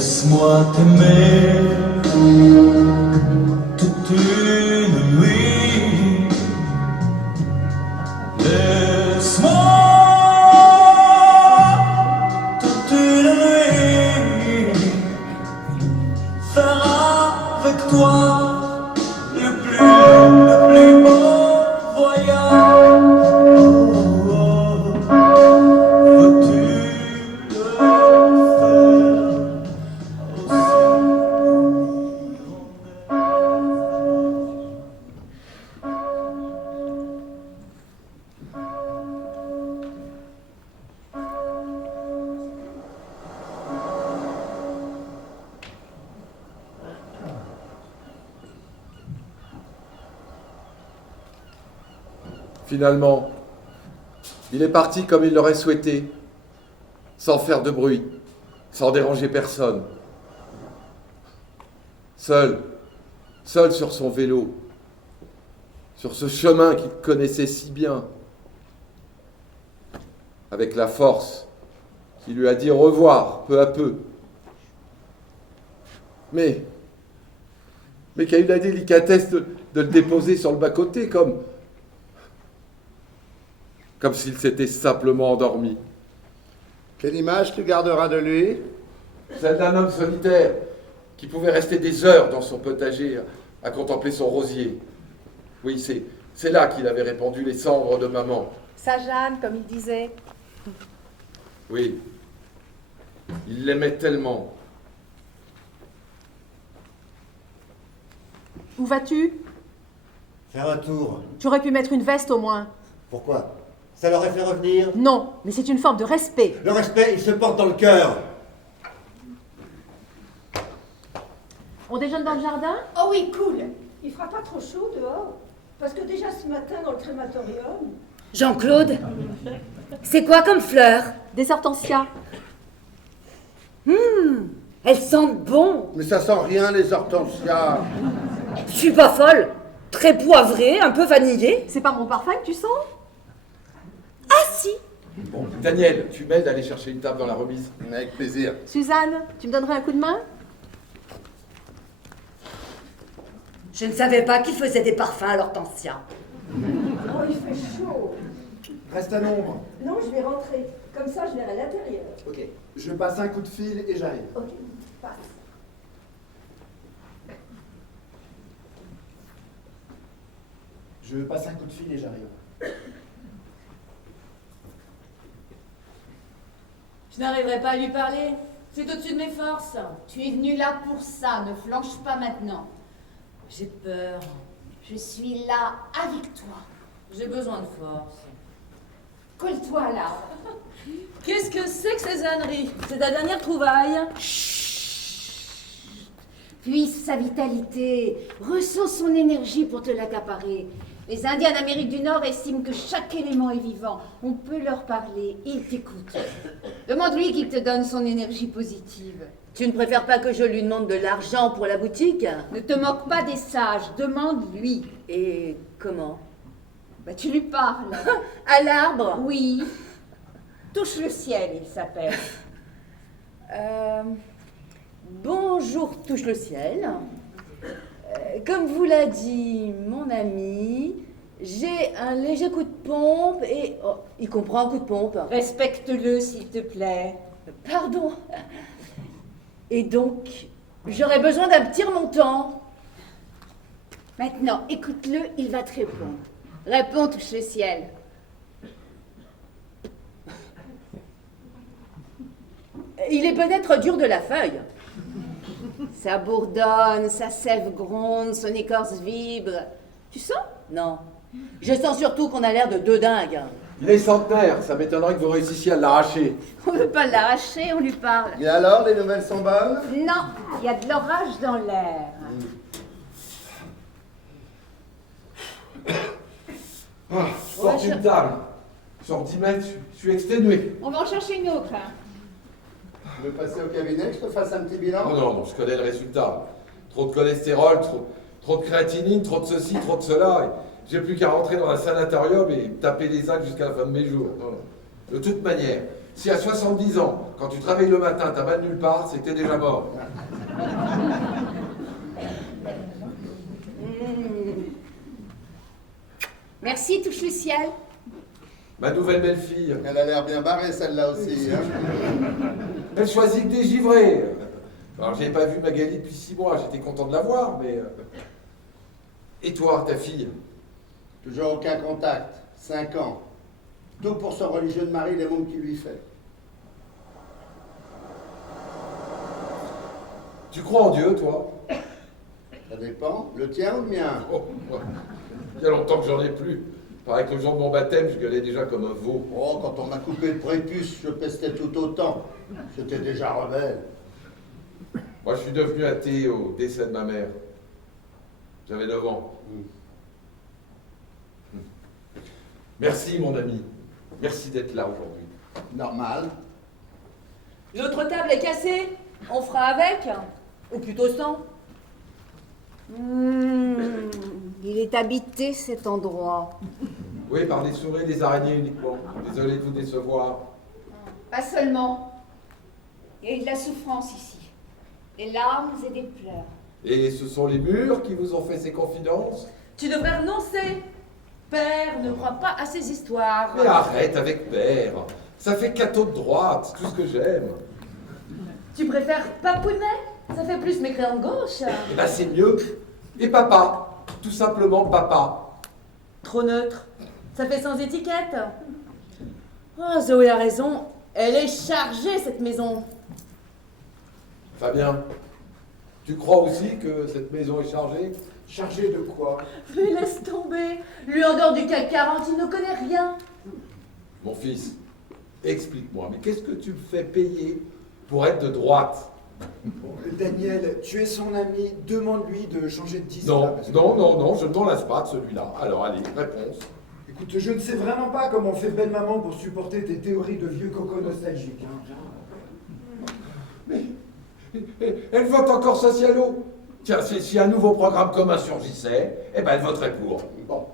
Laisse-moi t'aimer toute une nuit. Laisse-moi toute une nuit faire avec toi le plus beau voyage. Veux-tu le faire Finalement, il est parti comme il l'aurait souhaité, sans faire de bruit, sans déranger personne. Seul sur son vélo, sur ce chemin qu'il connaissait si bien, avec la force qui lui a dit au revoir peu à peu. Mais qui a eu la délicatesse de le déposer sur le bas-côté, comme s'il s'était simplement endormi. Quelle image tu garderas de lui? Celle d'un homme solitaire qui pouvait rester des heures dans son potager à contempler son rosier. Oui, c'est là qu'il avait répandu les cendres de maman. Sa Jeanne, comme il disait. Oui, il l'aimait tellement. Où vas-tu? Faire un tour. Tu aurais pu mettre une veste au moins. Pourquoi? Ça l'aurait fait revenir? Non, mais c'est une forme de respect. Le respect, il se porte dans le cœur. On déjeune dans le jardin? Oh oui, cool. Il fera pas trop chaud dehors. Parce que déjà ce matin dans le crématorium... Jean-Claude, c'est quoi comme fleurs? Des hortensias. Elles sentent bon. Mais ça sent rien, les hortensias. Je suis pas folle. Très poivré, un peu vanillé. C'est pas mon parfum que tu sens? Ah si. Bon, Daniel, tu m'aides à aller chercher une table dans la remise? Avec plaisir. Suzanne, tu me donnerais un coup de main? Je ne savais pas qu'il faisait des parfums à l'hortensia. Oh, il fait chaud. Reste à l'ombre. Non, je vais rentrer. Comme ça, je verrai l'intérieur. Ok. Je passe un coup de fil et j'arrive. Ok, passe. Je passe un coup de fil et j'arrive. Je n'arriverai pas à lui parler. C'est au-dessus de mes forces. Tu es venu là pour ça, ne flanche pas maintenant. J'ai peur. Je suis là avec toi. J'ai besoin de force. Colle-toi là. Qu'est-ce que c'est que ces âneries? C'est ta dernière trouvaille. Puise sa vitalité, ressens son énergie pour te l'accaparer. Les Indiens d'Amérique du Nord estiment que chaque élément est vivant. On peut leur parler, ils t'écoutent. Demande-lui qu'il te donne son énergie positive. Tu ne préfères pas que je lui demande de l'argent pour la boutique? Ne te moque pas des sages, demande-lui. Et comment? Bah, tu lui parles. À l'arbre? Oui. Touche le ciel, il s'appelle. Bonjour, touche le ciel. Comme vous l'a dit mon ami, j'ai un léger coup de pompe et... Oh, il comprend un coup de pompe. Respecte-le, s'il te plaît. Pardon. Et donc, j'aurais besoin d'un petit remontant. Maintenant, écoute-le, il va te répondre. Réponds, touche le ciel. Il est peut-être dur de la feuille. Ça bourdonne, sa sève gronde, son écorce vibre. Tu sens? Non. Je sens surtout qu'on a l'air de deux dingues. Il est centenaire, ça m'étonnerait que vous réussissiez à l'arracher. On veut pas l'arracher, on lui parle. Et alors, les nouvelles sont bonnes? Non, il y a de l'orage dans l'air. Je porte une table. Sur 10 mètres, je suis exténué. On va en chercher une autre. Tu veux passer au cabinet, que je te fasse un petit bilan? Oh non, je connais le résultat. Trop de cholestérol, trop de créatinine, trop de ceci, trop de cela. Et j'ai plus qu'à rentrer dans un sanatorium et taper les actes jusqu'à la fin de mes jours. Non. De toute manière, Si à 70 ans, quand tu travailles le matin, t'as mal nulle part, c'est que t'es déjà mort. Merci, touche le ciel. Ma nouvelle belle-fille, Elle a l'air bien barrée, celle-là aussi. Hein. elle choisit que des givrés. Alors, j'avais pas vu Magali depuis 6 mois, j'étais content de la voir, mais... Et toi, ta fille? Toujours aucun contact. 5 ans. Tout pour son religieux de mari, les mondes qu'il lui fait. Tu crois en Dieu, toi? Ça dépend. Le tien ou le mien? Oh, ouais. Il y a longtemps que j'en ai plus. Pareil que le jour de mon baptême, je gueulais déjà comme un veau. Oh, quand on m'a coupé le prépuce, je pestais tout autant. J'étais déjà rebelle. Moi, je suis devenu athée au décès de ma mère. J'avais 9 ans. Merci, mon ami. Merci d'être là aujourd'hui. Normal. L'autre table est cassée. On fera avec. Ou plutôt sans. Il est habité cet endroit. Oui, par des souris et des araignées uniquement. Désolé de vous décevoir. Pas seulement. Il y a eu de la souffrance ici. Des larmes et des pleurs. Et ce sont les murs qui vous ont fait ces confidences? Tu devrais renoncer. Père ne croit pas à ces histoires. Mais arrête avec père. Ça fait cateau de droite, tout ce que j'aime. Tu préfères papounet? Ça fait plus mécréant de gauche. Eh ben c'est mieux. Et papa, tout simplement papa. Trop neutre. Ça fait sans étiquette. Oh, Zoé a raison. Elle est chargée, cette maison. Fabien, tu crois aussi que cette maison est chargée? Chargé de quoi? Mais laisse tomber. Lui, en dehors du CAC 40, il ne connaît rien. Mon fils, explique-moi, mais qu'est-ce que tu me fais payer pour être de droite? Bon, Daniel, tu es son ami, demande-lui de changer de disque. Non, non, je ne m'en lasse pas de celui-là. Alors allez, réponse. Écoute, je ne sais vraiment pas comment fait belle maman pour supporter tes théories de vieux coco nostalgiques. Hein. Mais elle vote encore Socialo. Tiens, si un nouveau programme commun surgissait, eh ben elle voterait pour. Bon,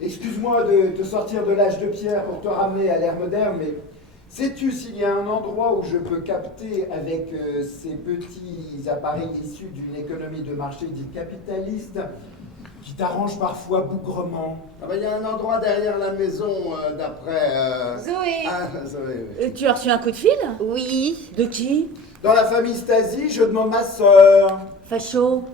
excuse-moi de te sortir de l'âge de pierre pour te ramener à l'ère moderne, mais sais-tu s'il y a un endroit où je peux capter avec ces petits appareils issus d'une économie de marché dite capitaliste qui t'arrange parfois bougrement? Ah ben, il y a un endroit derrière la maison, d'après... Zoé. Ah, Zoé, oui. Tu as reçu un coup de fil? Oui. De qui? Dans la famille Stasi, je demande ma sœur. Facho.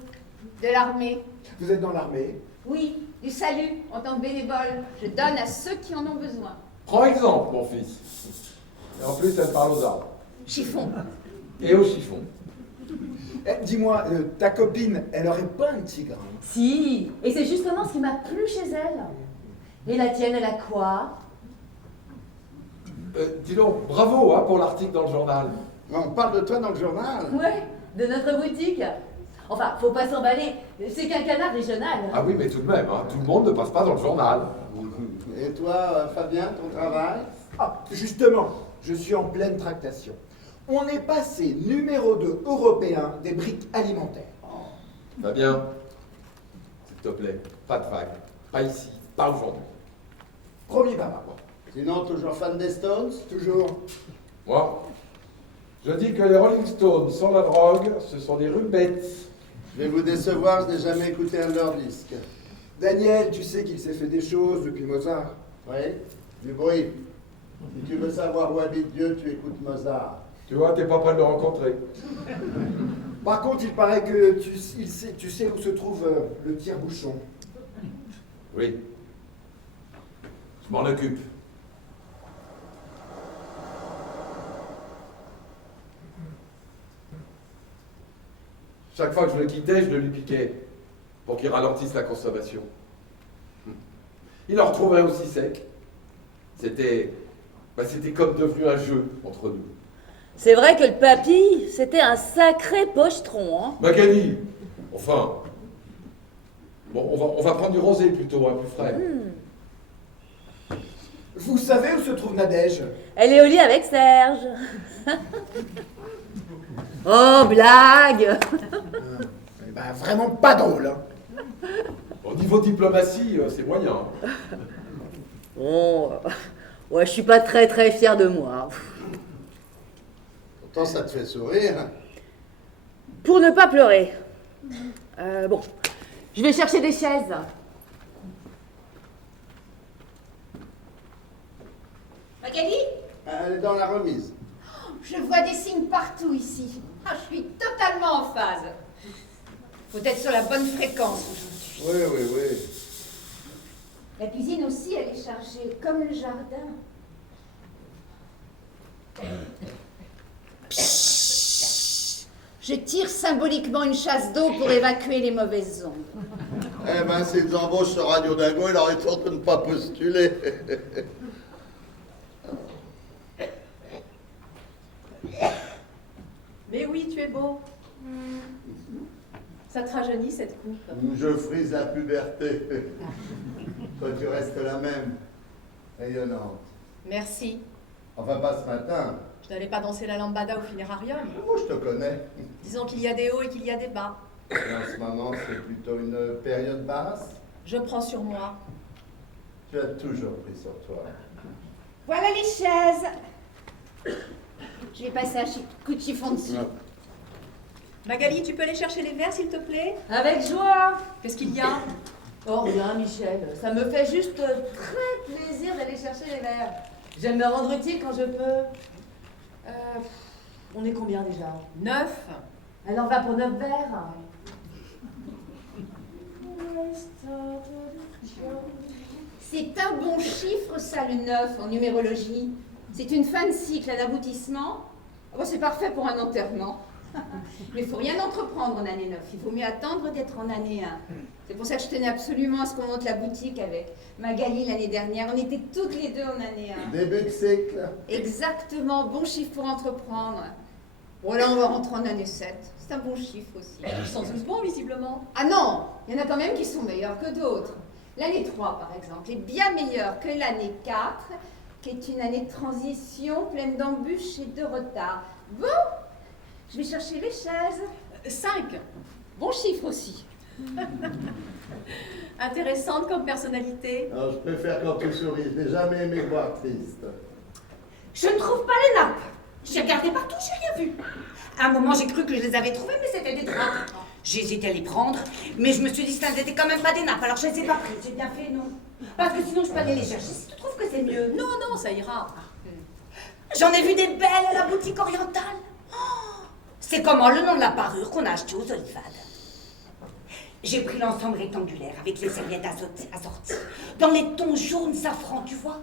De l'armée. Vous êtes dans l'armée? Oui. Du salut en tant que bénévole. Je donne à ceux qui en ont besoin. Prends exemple, mon fils. Et en plus, elle parle aux arbres. Chiffon. Et au chiffon. Eh, dis-moi, ta copine, elle aurait pas un tigre? Si. Et c'est justement ce qui m'a plu chez elle. Et la tienne, elle a quoi? Dis donc, bravo pour l'article dans le journal. On parle de toi dans le journal. Ouais, de notre boutique. Enfin, faut pas s'emballer. C'est qu'un canard régional. Ah oui, mais tout de même, hein, tout le monde ne passe pas dans le journal. Et toi, Fabien, ton travail? Ah, justement, je suis en pleine tractation. On est passé numéro 2 européen des briques alimentaires. Fabien, s'il te plaît, pas de vague. Pas ici, pas aujourd'hui. Promis, papa. Sinon, toujours fan des Stones? Toujours. Moi, je dis que les Rolling Stones sans la drogue, ce sont des rubettes. Je vais vous décevoir, je n'ai jamais écouté un de leurs disques. Daniel, tu sais qu'il s'est fait des choses depuis Mozart. Oui, du bruit. Si tu veux savoir où habite Dieu, tu écoutes Mozart. Tu vois, t'es pas prêt de le rencontrer. Par contre, il paraît que tu sais où se trouve le tire-bouchon. Oui. Je m'en occupe. Chaque fois que je le quittais, je le lui piquais pour qu'il ralentisse la consommation. Il en retrouvait aussi sec. C'était comme devenu un jeu entre nous. C'est vrai que le papy, c'était un sacré pochetron, hein. Magali, enfin, bon, on va prendre du rosé plutôt, un plus frais. Vous savez où se trouve Nadège? Elle est au lit avec Serge. Oh, blague. Eh ben, vraiment pas drôle, hein. Au niveau diplomatie, c'est moyen. Bon, ouais, je suis pas très fière de moi. Pourtant, ça te fait sourire. Pour ne pas pleurer. Bon, je vais chercher des chaises. Magali, Elle est dans la remise. je vois des signes partout ici. Ah, je suis totalement en phase. Faut être sur la bonne fréquence aujourd'hui. Oui, oui, oui. La cuisine aussi, elle est chargée, comme le jardin. Je tire symboliquement une chasse d'eau pour évacuer les mauvaises ondes. Eh ben, s'ils embauchent ce Radio Dingo, il aurait tort de ne pas postuler. Mais oui, tu es beau. Ça te rajeunit cette coupe. Je frise la puberté. Toi, tu restes la même, rayonnante. Merci. Enfin, pas ce matin. Je n'allais pas danser la lambada au funérarium. Moi, je te connais. Disons qu'il y a des hauts et qu'il y a des bas. Et en ce moment, c'est plutôt une période basse. Je prends sur moi. Tu as toujours pris sur toi. Voilà les chaises. Je vais passer un coup de chiffon dessus. Magali, tu peux aller chercher les verres, s'il te plaît? Avec joie. Qu'est-ce qu'il y a? Oh rien, Michel. Ça me fait juste très plaisir d'aller chercher les verres. J'aime me rendre utile quand je peux. On est combien déjà? 9. Alors va pour 9 verres. C'est un bon chiffre, ça, le 9, en numérologie. C'est une fin de cycle, un aboutissement. Ah bon, c'est parfait pour un enterrement. Mais il ne faut rien entreprendre en année 9. Il faut mieux attendre d'être en année 1. C'est pour ça que je tenais absolument à ce qu'on monte la boutique avec Magali l'année dernière. On était toutes les deux en année 1. Début de cycle. Exactement, bon chiffre pour entreprendre. Bon, là, on va rentrer en année 7. C'est un bon chiffre aussi. Ils sont tous bons, visiblement. Ah non, il y en a quand même qui sont meilleurs que d'autres. L'année 3, par exemple, est bien meilleure que l'année 4, qui est une année de transition pleine d'embûches et de retard. Bon, je vais chercher les chaises. 5. Bon chiffre aussi. Intéressante comme personnalité. Alors, je préfère quand tu souris. Je n'ai jamais aimé voir triste. Je ne trouve pas les nappes. J'ai regardé partout, j'ai rien vu. À un moment, j'ai cru que je les avais trouvées, mais c'était des draps. J'ai hésité à les prendre, mais je me suis dit que ça n'était quand même pas des nappes, alors je les ai pas prises. J'ai bien fait, non. Parce que sinon, je peux aller les chercher si tu trouves que c'est mieux. Non, non, ça ira. J'en ai vu des belles à la boutique orientale. Oh, c'est comment le nom de la parure qu'on a acheté aux Olivades. J'ai pris l'ensemble rectangulaire avec les serviettes assorties, dans les tons jaunes safran, tu vois,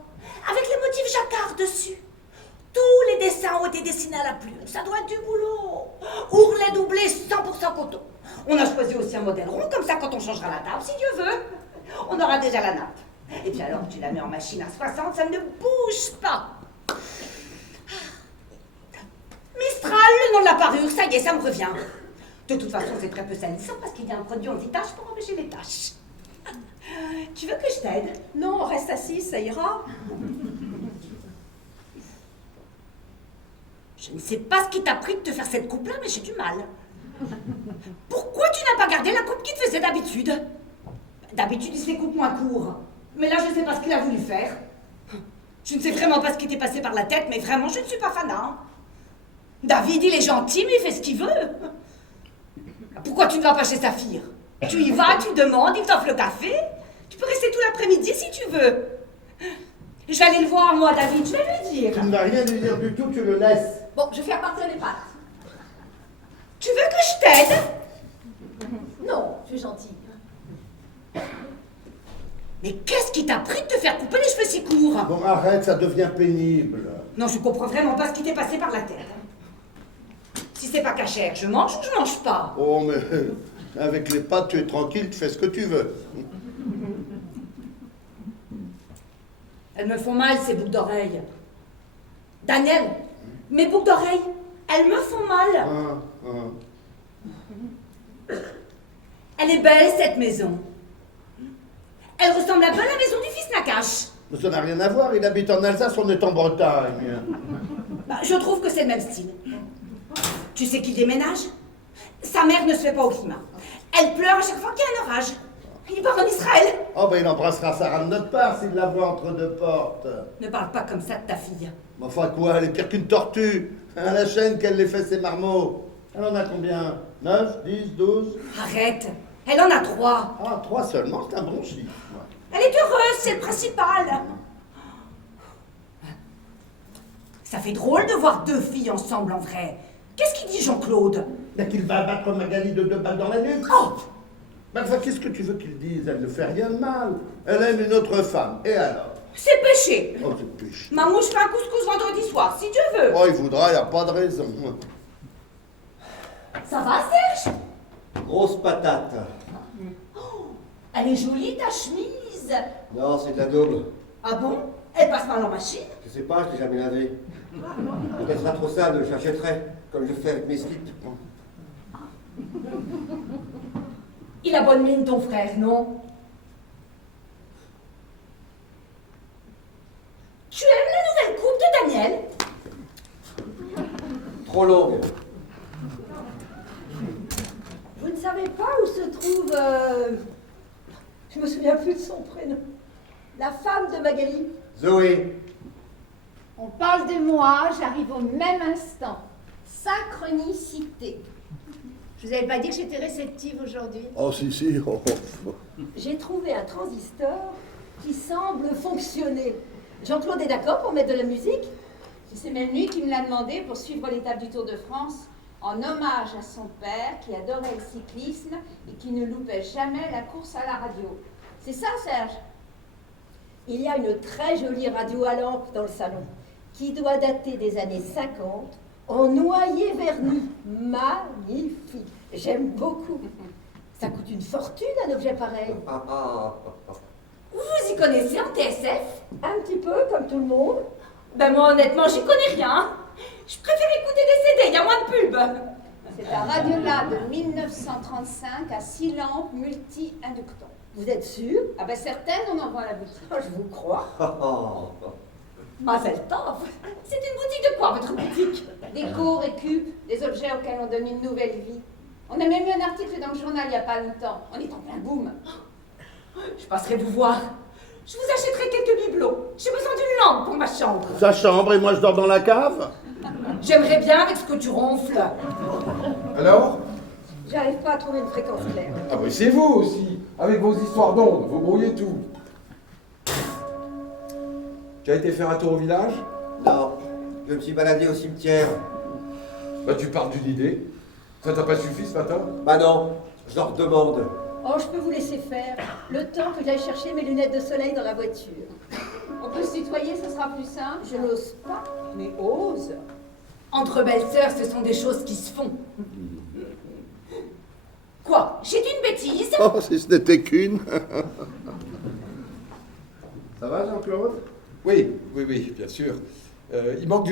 avec les motifs jacquard dessus. Tous les dessins ont été dessinés à la plume. Ça doit être du boulot. Ourlet doublé 100% coton. On a choisi aussi un modèle rond, comme ça quand on changera la table, si Dieu veut, on aura déjà la nappe. Et puis alors, tu la mets en machine à 60, ça ne bouge pas. Mistral, le nom de la parure, ça y est, ça me revient. De toute façon, c'est très peu salissant parce qu'il y a un produit anti-tache pour empêcher les taches. Tu veux que je t'aide? Non, reste assise, ça ira. Je ne sais pas ce qui t'a pris de te faire cette coupe-là, mais j'ai du mal. Pourquoi tu n'as pas gardé la coupe qu'il te faisait d'habitude? D'habitude, il se les coupe moins court. Mais là, je ne sais pas ce qu'il a voulu faire. Je ne sais vraiment pas ce qui t'est passé par la tête, mais vraiment, je ne suis pas fanat. David, il est gentil, mais il fait ce qu'il veut. Pourquoi tu ne vas pas chez Saphir? Tu y vas, tu demandes, il t'offre le café. Tu peux rester tout l'après-midi si tu veux. Je vais aller le voir, moi, David, je vais lui dire. Tu ne vas rien lui dire du tout, tu le laisses. Bon, je vais faire partir les pattes. Tu veux que je t'aide? Non, je suis gentille. Mais qu'est-ce qui t'a pris de te faire couper les cheveux si courts? Bon, arrête, ça devient pénible. Non, je comprends vraiment pas ce qui t'est passé par la tête. Si c'est pas cachère, je mange ou je mange pas? Oh, mais avec les pattes, tu es tranquille, tu fais ce que tu veux. Elles me font mal, ces boucles d'oreilles. Daniel, mes boucles d'oreilles, elles me font mal. Elle est belle, cette maison. Elle ressemble un peu à la maison du fils Nakache. Mais ça n'a rien à voir, il habite en Alsace, on est en Bretagne. Bah, je trouve que c'est le même style. Tu sais qu'il déménage? Sa mère ne se fait pas au climat. Elle pleure à chaque fois qu'il y a un orage. Il part en Israël. Oh, ben il embrassera Sarah de notre part s'il la voit entre deux portes. Ne parle pas comme ça de ta fille. Mais enfin quoi, elle est pire qu'une tortue. À la chaîne qu'elle les fait ses marmots. Elle en a combien? 9, 10, 12? Arrête. Elle en a 3. Ah, 3 seulement, c'est un bon chiffre. Elle est heureuse, c'est le principal. Ça fait drôle de voir 2 filles ensemble en vrai. Qu'est-ce qu'il dit Jean-Claude? Mais qu'il va abattre Magali de 2 balles dans la nuque. Oh! Mais enfin, qu'est-ce que tu veux qu'il dise? Elle ne fait rien de mal. Elle aime une autre femme. Et alors? C'est péché. Oh, c'est péché. Maman, je fais un couscous vendredi soir, si Dieu veut. Oh, il voudra, il n'y a pas de raison. Ça va, Serge? Grosse patate. Elle est jolie, ta chemise. Non, c'est de la daube. Ah bon? Elle passe mal en machine? Je sais pas, je l'ai jamais lavé. Quand elle sera trop sale, je l'achèterai, comme je fais avec mes slips. Il a bonne mine, ton frère, non? Tu aimes la nouvelle coupe de Daniel? Trop longue. Vous ne savez pas où se trouve... Je me souviens plus de son prénom. La femme de Magali. Zoé. On parle de moi, j'arrive au même instant. Synchronicité. Je vous avais pas dit que j'étais réceptive aujourd'hui? Oh, si. Oh. J'ai trouvé un transistor qui semble fonctionner. Jean-Claude est d'accord pour mettre de la musique? C'est même lui qui me l'a demandé pour suivre l'étape du Tour de France, en hommage à son père qui adorait le cyclisme et qui ne loupait jamais la course à la radio. C'est ça, Serge? Il y a une très jolie radio à lampe dans le salon, qui doit dater des années 50, en noyer verni. Magnifique. J'aime beaucoup. Ça coûte une fortune, un objet pareil. Vous vous y connaissez en TSF? Un petit peu, comme tout le monde. Ben moi, honnêtement, j'y connais rien. Je préfère écouter des CD, il y a moins de pubs. C'est un Radiola de 1935 à 6 lampes multi-inductants. Vous êtes sûr? Ah ben certaines, on en voit à la boutique. Oh, je vous crois. Mazel tov. C'est une boutique de quoi, votre boutique? Déco, récup, des objets auxquels on donne une nouvelle vie. On a même eu un article dans le journal il n'y a pas longtemps. On est en plein boom. Je passerai vous voir. Je vous achèterai quelques bibelots. J'ai besoin d'une lampe pour ma chambre. Sa chambre et moi je dors dans la cave? J'aimerais bien avec ce que tu ronfles. Alors? J'arrive pas à trouver une fréquence claire. Ah mais c'est vous aussi, avec vos histoires d'ondes, vous brouillez tout. Tu as été faire un tour au village? Non, je me suis baladé au cimetière. Bah tu parles d'une idée. Ça t'a pas suffi ce matin? Bah non, je leur demande. Oh, je peux vous laisser faire, le temps que j'aille chercher mes lunettes de soleil dans la voiture. On peut se tutoyer, ce sera plus simple. Je n'ose pas, mais ose. Entre belles sœurs, ce sont des choses qui se font. Quoi? J'ai dit une bêtise? Oh, si ce n'était qu'une. Ça va, Jean-Claude? Oui, bien sûr. Il manque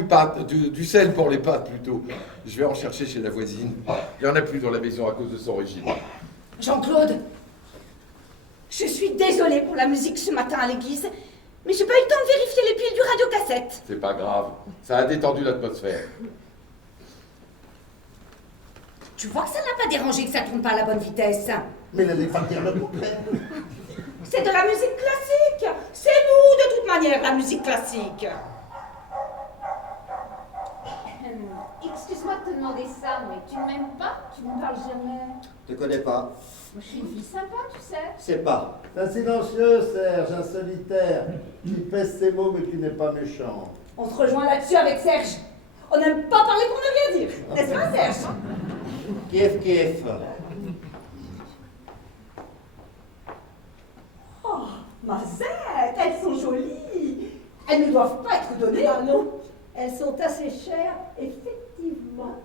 du sel pour les pâtes plutôt. Je vais en chercher chez la voisine. Il n'y en a plus dans la maison à cause de son régime. Jean-Claude, je suis désolée pour la musique ce matin à l'église, mais j'ai pas eu le temps de vérifier les piles du radiocassette. C'est pas grave, ça a détendu l'atmosphère. Tu vois que ça n'a pas dérangé que ça tourne pas à la bonne vitesse. Mais n'allez pas dire le contraire. C'est de la musique classique. C'est nous de toute manière, la musique classique. Excuse-moi de te demander ça, mais tu ne m'aimes pas? Tu ne me parles jamais? Je te connais pas. Moi, je suis une fille sympa, tu sais. C'est pas. C'est un silencieux, Serge, un solitaire, qui pèse ses mots mais qui n'est pas méchant. On se rejoint là-dessus avec Serge. On n'aime pas parler qu'on ne rien dire. N'est-ce pas, Serge? Kief. Oh, Mazette, elles sont jolies. Elles ne doivent pas être données. Ah non, elles sont assez chères, effectivement.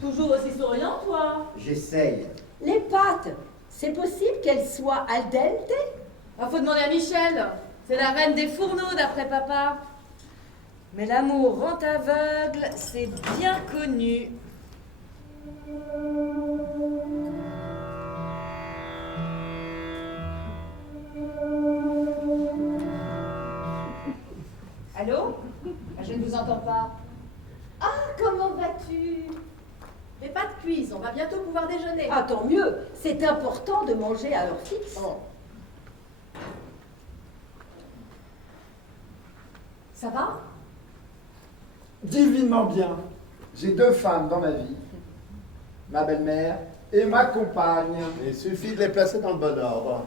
Toujours aussi souriant, toi? J'essaye. Les pâtes, c'est possible qu'elles soient al dente? Ah, faut demander à Michel. C'est la reine des fourneaux, d'après papa. Mais l'amour rend aveugle, c'est bien connu. Allô? Je ne vous entends pas. Ah, comment vas-tu? Les pâtes cuisent, on va bientôt pouvoir déjeuner. Ah, tant mieux. C'est important de manger à heure fixe. Ça va? Divinement bien. J'ai 2 femmes dans ma vie. Ma belle-mère et ma compagne. Il suffit de les placer dans le bon ordre.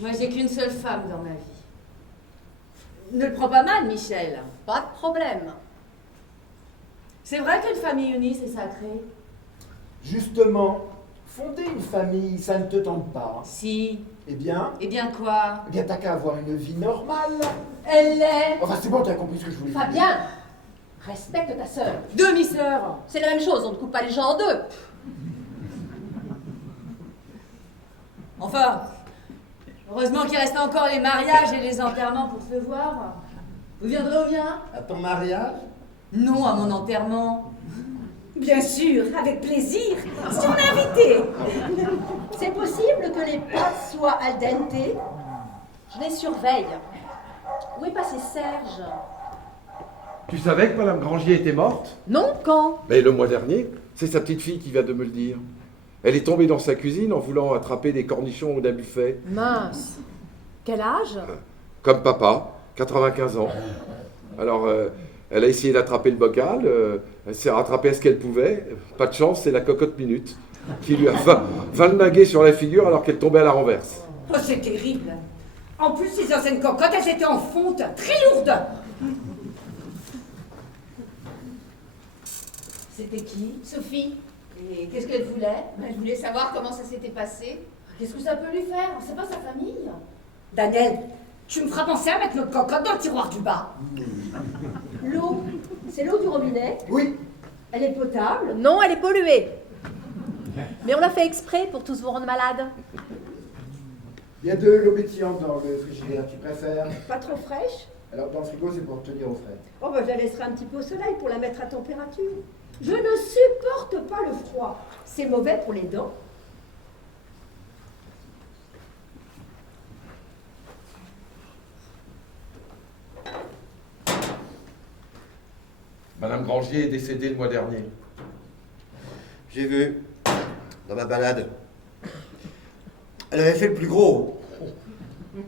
Moi, j'ai qu'une seule femme dans ma vie. Ne le prends pas mal, Michel. Pas de problème. C'est vrai qu'une famille unie, c'est sacré. Justement, fonder une famille, ça ne te tente pas. Si. Eh bien, quoi? eh bien t'as qu'à avoir une vie normale. Elle l'est. Enfin, c'est bon, t'as compris ce que je voulais dire. Fabien, respecte ta sœur. Demi-sœur. C'est la même chose, on ne coupe pas les gens en deux. Enfin, heureusement qu'il reste encore les mariages et les enterrements pour se voir. Vous viendrez au bien? À ton mariage? Non, à mon enterrement. Bien sûr, avec plaisir. Si on est invité. C'est possible que les pâtes soient al dente? Je les surveille. Où est passé Serge? Tu savais que Madame Grangier était morte? Non, quand? Mais le mois dernier, c'est sa petite fille qui vient de me le dire. Elle est tombée dans sa cuisine en voulant attraper des cornichons d'un buffet. Mince. Quel âge? Comme papa, 95 ans. Alors, elle a essayé d'attraper le bocal, elle s'est rattrapée à ce qu'elle pouvait. Pas de chance, c'est la cocotte minute qui lui a valdingué sur la figure alors qu'elle tombait à la renverse. Oh, c'est terrible. En plus, ces anciennes cocottes, elles étaient en fonte, très lourdes. C'était qui? Sophie, Et qu'est-ce qu'elle voulait? elle voulait savoir comment ça s'était passé. Qu'est-ce que ça peut lui faire? C'est pas sa famille. Daniel, tu me feras penser à mettre notre cocotte dans le tiroir du bas. L'eau, c'est l'eau du robinet? Oui. Elle est potable? Non, elle est polluée. Mais on l'a fait exprès pour tous vous rendre malades. Il y a de l'eau pétillante dans le frigidaire, tu préfères? Pas trop fraîche? Alors, dans le frigo, c'est pour te tenir au frais. Oh, bah, je la laisserai un petit peu au soleil pour la mettre à température. Je ne supporte pas le froid. C'est mauvais pour les dents. Madame Grangier est décédée le mois dernier. J'ai vu, dans ma balade. Elle avait fait le plus gros.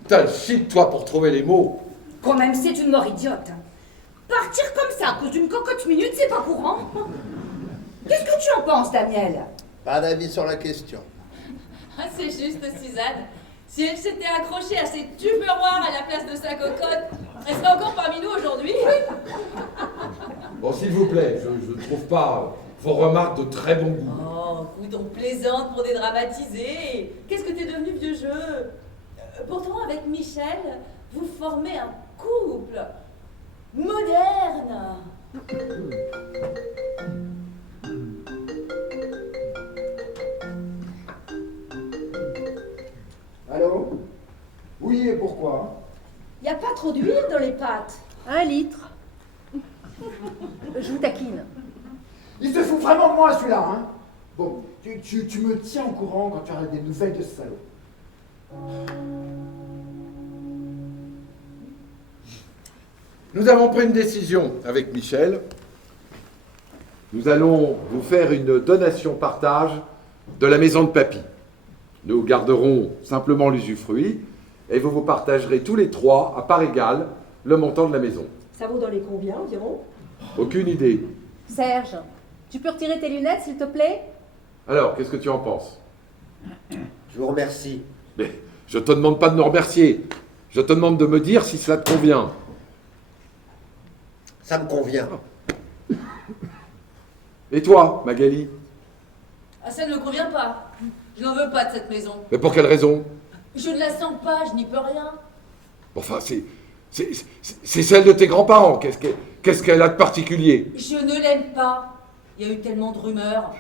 T'as le shit, toi, pour trouver les mots. Quand même, c'est une mort idiote. Partir comme ça à cause d'une cocotte minute, c'est pas courant. Qu'est-ce que tu en penses, Daniel? Pas d'avis sur la question. Ah, c'est juste, Suzanne. Si elle s'était accrochée à ses tupperwares à la place de sa cocotte, elle serait encore parmi nous aujourd'hui. Bon, s'il vous plaît, je ne trouve pas vos remarques de très bon goût. Oh, écoute, on plaisante pour dédramatiser. Qu'est-ce que t'es devenu, vieux jeu? Pourtant, avec Michel, vous formez un couple moderne. Allô? Oui, et pourquoi? Il n'y a pas trop d'huile dans les pâtes. 1 litre. Je vous taquine. Il se fout vraiment de moi, celui-là, hein? Bon, tu me tiens au courant quand tu auras des nouvelles de ce salaud. Nous avons pris une décision avec Michel. Nous allons vous faire une donation-partage de la maison de papy. Nous garderons simplement l'usufruit et vous vous partagerez tous les 3 à part égale le montant de la maison. Ça vaut dans les combien environ? Aucune idée. Serge, tu peux retirer tes lunettes, s'il te plaît? Alors, qu'est-ce que tu en penses? Je vous remercie. Mais je te demande pas de me remercier. Je te demande de me dire si cela te convient. Ça me convient. Et toi, Magali? Ah, ça ne me convient pas. Je n'en veux pas de cette maison. Mais pour quelle raison? Je ne la sens pas, je n'y peux rien. Enfin, c'est celle de tes grands-parents. Qu'est-ce qu'elle a de particulier? Je ne l'aime pas. Il y a eu tellement de rumeurs.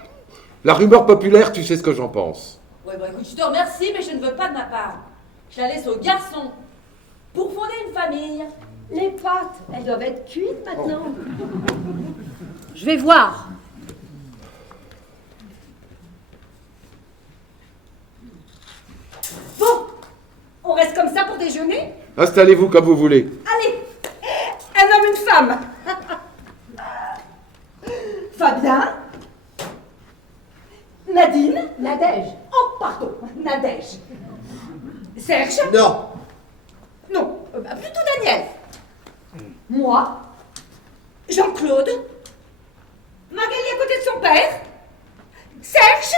La rumeur populaire, tu sais ce que j'en pense. Ouais, bon, écoute, je te remercie, mais je ne veux pas de ma part. Je la laisse aux garçons. Pour fonder une famille. Les pâtes, elles doivent être cuites maintenant. Je vais voir. Bon, on reste comme ça pour déjeuner? Installez-vous comme vous voulez. Allez, un homme, une femme. Fabien, Serge? Non. Non, plutôt Daniel. Moi? Jean-Claude? Magali à côté de son père? Serge?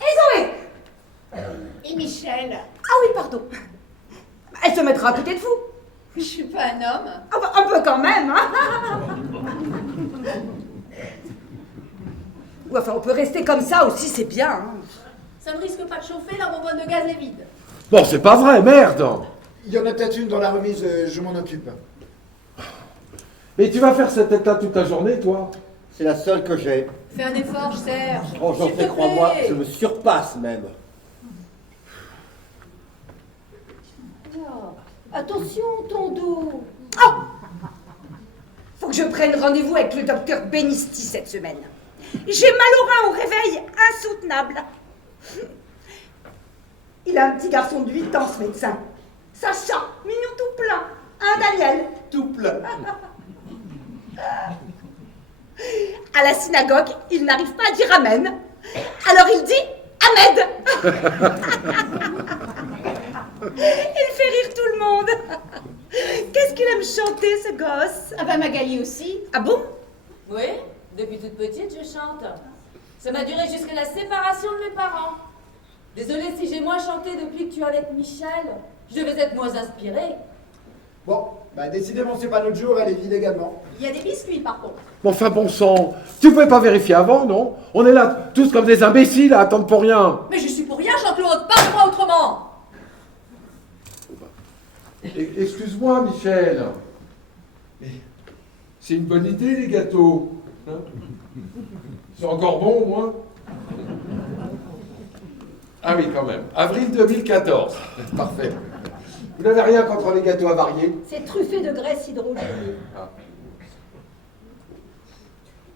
Et Zoé? Et Michel? Ah oui, pardon. Elle se mettra à côté de vous. Je suis pas un homme. Ah bah, un peu quand même, hein. Ou enfin, on peut rester comme ça aussi, c'est bien. Hein. Ça ne risque pas de chauffer, la bonbonne de gaz est vide. Bon, c'est pas vrai, merde. Il y en a peut-être une dans la remise, je m'en occupe. Mais tu vas faire cette tête-là toute la journée, toi? C'est la seule que j'ai. Fais un effort, Serge. Oh, j'en S'il fais, te crois-moi, plaît. je me surpasse même. Attention, ton dos. Oh, faut que je prenne rendez-vous avec le docteur Benisti cette semaine. J'ai mal au rein au réveil, insoutenable. Il a un petit garçon de 8 ans, ce médecin. Sacha, mignon tout plein. Hein, Daniel? Tout plein. À la synagogue, il n'arrive pas à dire Amen. Alors il dit Ahmed. Il fait rire tout le monde. Qu'est-ce qu'il aime chanter, ce gosse? Ah bah Magali aussi. Ah bon? Oui, depuis toute petite, je chante. Ça m'a duré jusqu'à la séparation de mes parents. Désolée si j'ai moins chanté depuis que tu es avec Michel. Je devais être moins inspirée. Bon, bah décidément c'est pas notre jour, elle est vide également. Il y a des biscuits, par contre. Mais enfin, bon sang, tu pouvais pas vérifier avant, non? On est là, tous comme des imbéciles à attendre pour rien. Mais je suis pour rien, Jean-Claude. Parle-moi autrement. Excuse-moi, Michel. Mais c'est une bonne idée, les gâteaux. Hein? C'est encore bon, au moins? Ah oui, quand même. Avril 2014. Parfait. Vous n'avez rien contre les gâteaux avariés? C'est truffé de graisse hydrogénée. Ah.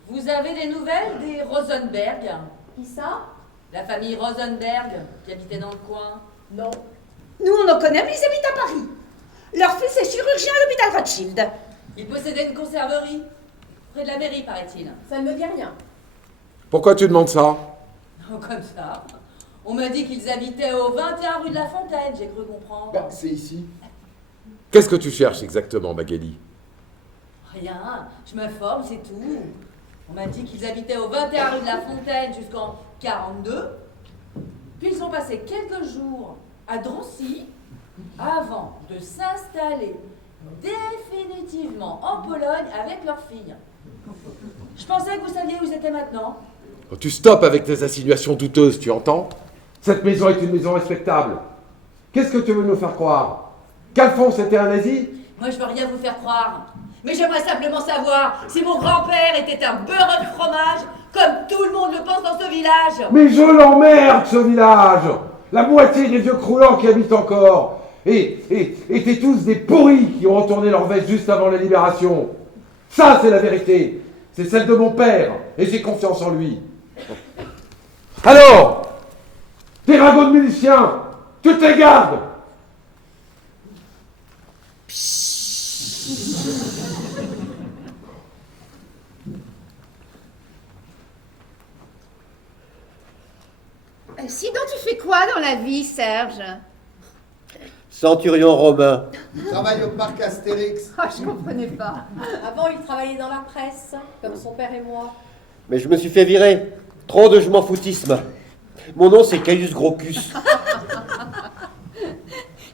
Vous avez des nouvelles des Rosenberg? Qui ça? La famille Rosenberg, qui habitait dans le coin. Non. Nous, on en connaît, mais ils habitent à Paris. Leur fils est chirurgien à l'hôpital Rothschild. Ils possédaient une conserverie, près de la mairie, paraît-il. Ça ne me dit rien. Pourquoi tu demandes ça? Comme ça. On m'a dit qu'ils habitaient au 21 rue de la Fontaine, j'ai cru comprendre. Bah c'est ici. Qu'est-ce que tu cherches exactement, Magali? Rien, je m'informe, c'est tout. On m'a dit qu'ils habitaient au 21 rue de la Fontaine jusqu'en 42. Puis ils sont passés quelques jours à Drancy avant de s'installer définitivement en Pologne avec leur fille. Je pensais que vous saviez où ils étaient maintenant. Oh, tu stoppes avec tes insinuations douteuses, tu entends? Cette maison est une maison respectable. Qu'est-ce que tu veux nous faire croire? Qu'Alphonse était un nazi? Moi, je veux rien vous faire croire. Mais j'aimerais simplement savoir si mon grand-père était un beurre de fromage, comme tout le monde le pense dans ce village. Mais je l'emmerde, ce village! La moitié des vieux croulants qui habitent encore. Et t'es tous des pourris qui ont retourné leur veste juste avant la libération. Ça, c'est la vérité. C'est celle de mon père. Et j'ai confiance en lui. Alors, tes ragots de miliciens, tu te les gardes! Sinon, tu fais quoi dans la vie, Serge? Centurion romain. Travaille au parc Astérix. Ah, je comprenais pas. Avant, il travaillait dans la presse, comme son père et moi. Mais je me suis fait virer. Trop de je m'en foutisme. Mon nom, c'est Caius Grocus.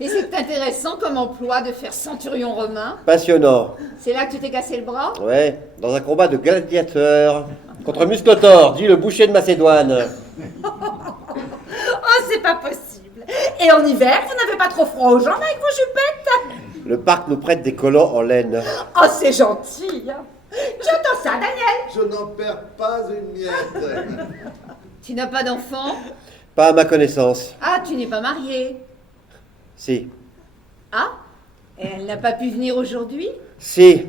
Et c'est intéressant comme emploi de faire centurion romain. Passionnant. C'est là que tu t'es cassé le bras? Ouais, dans un combat de gladiateurs. Contre Muscotor, dit le boucher de Macédoine. Oh, c'est pas possible. Et en hiver, vous n'avez pas trop froid aux jambes avec vos jupettes? Le parc nous prête des collants en laine. Oh, c'est gentil. Hein. Tu entends ça, Daniel? Je n'en perds pas une miette. Tu n'as pas d'enfant? Pas à ma connaissance. Ah, tu n'es pas marié. Si. Ah? Et elle n'a pas pu venir aujourd'hui? Si.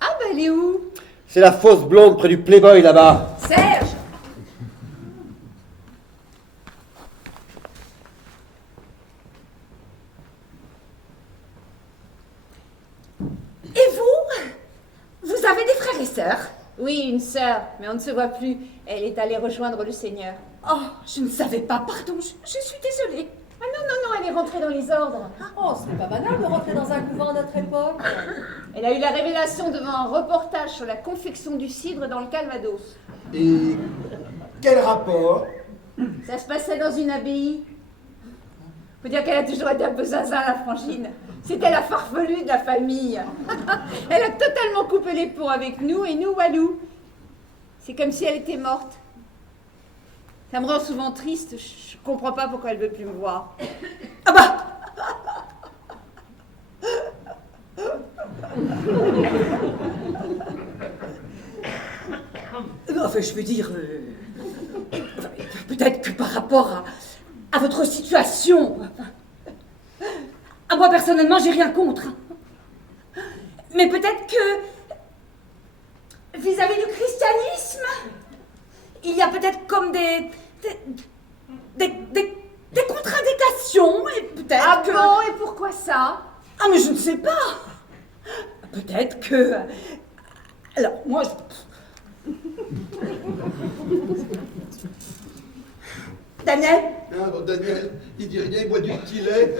Ah, bah elle est où? C'est la fausse blonde près du Playboy là-bas. Serge! Et vous? Vous avez des frères et sœurs? Oui, une sœur, mais on ne se voit plus. Elle est allée rejoindre le Seigneur. Oh, je ne savais pas, pardon, je suis désolée. Ah non, non, non, elle est rentrée dans les ordres. Oh, ce n'est pas banal de rentrer dans un couvent à notre époque. Elle a eu la révélation devant un reportage sur la confection du cidre dans le Calvados. Et quel rapport? Ça se passait dans une abbaye. Faut dire qu'elle a toujours été un peu zinzin, la frangine. C'était la farfelue de la famille. Elle a totalement coupé les ponts avec nous et nous, Walou. C'est comme si elle était morte. Ça me rend souvent triste. Je comprends pas pourquoi elle veut plus me voir. Ah bah enfin, je veux dire, enfin, peut-être que par rapport à votre situation, à moi personnellement, j'ai rien contre. Mais peut-être que vis-à-vis du christianisme, il y a peut-être comme des contre-indications et peut-être Ah que... bon, et pourquoi ça? Ah mais je ne sais pas. Peut-être que... Alors, moi, Daniel? Ah, bon, Daniel, il dit rien, il boit du petit lait.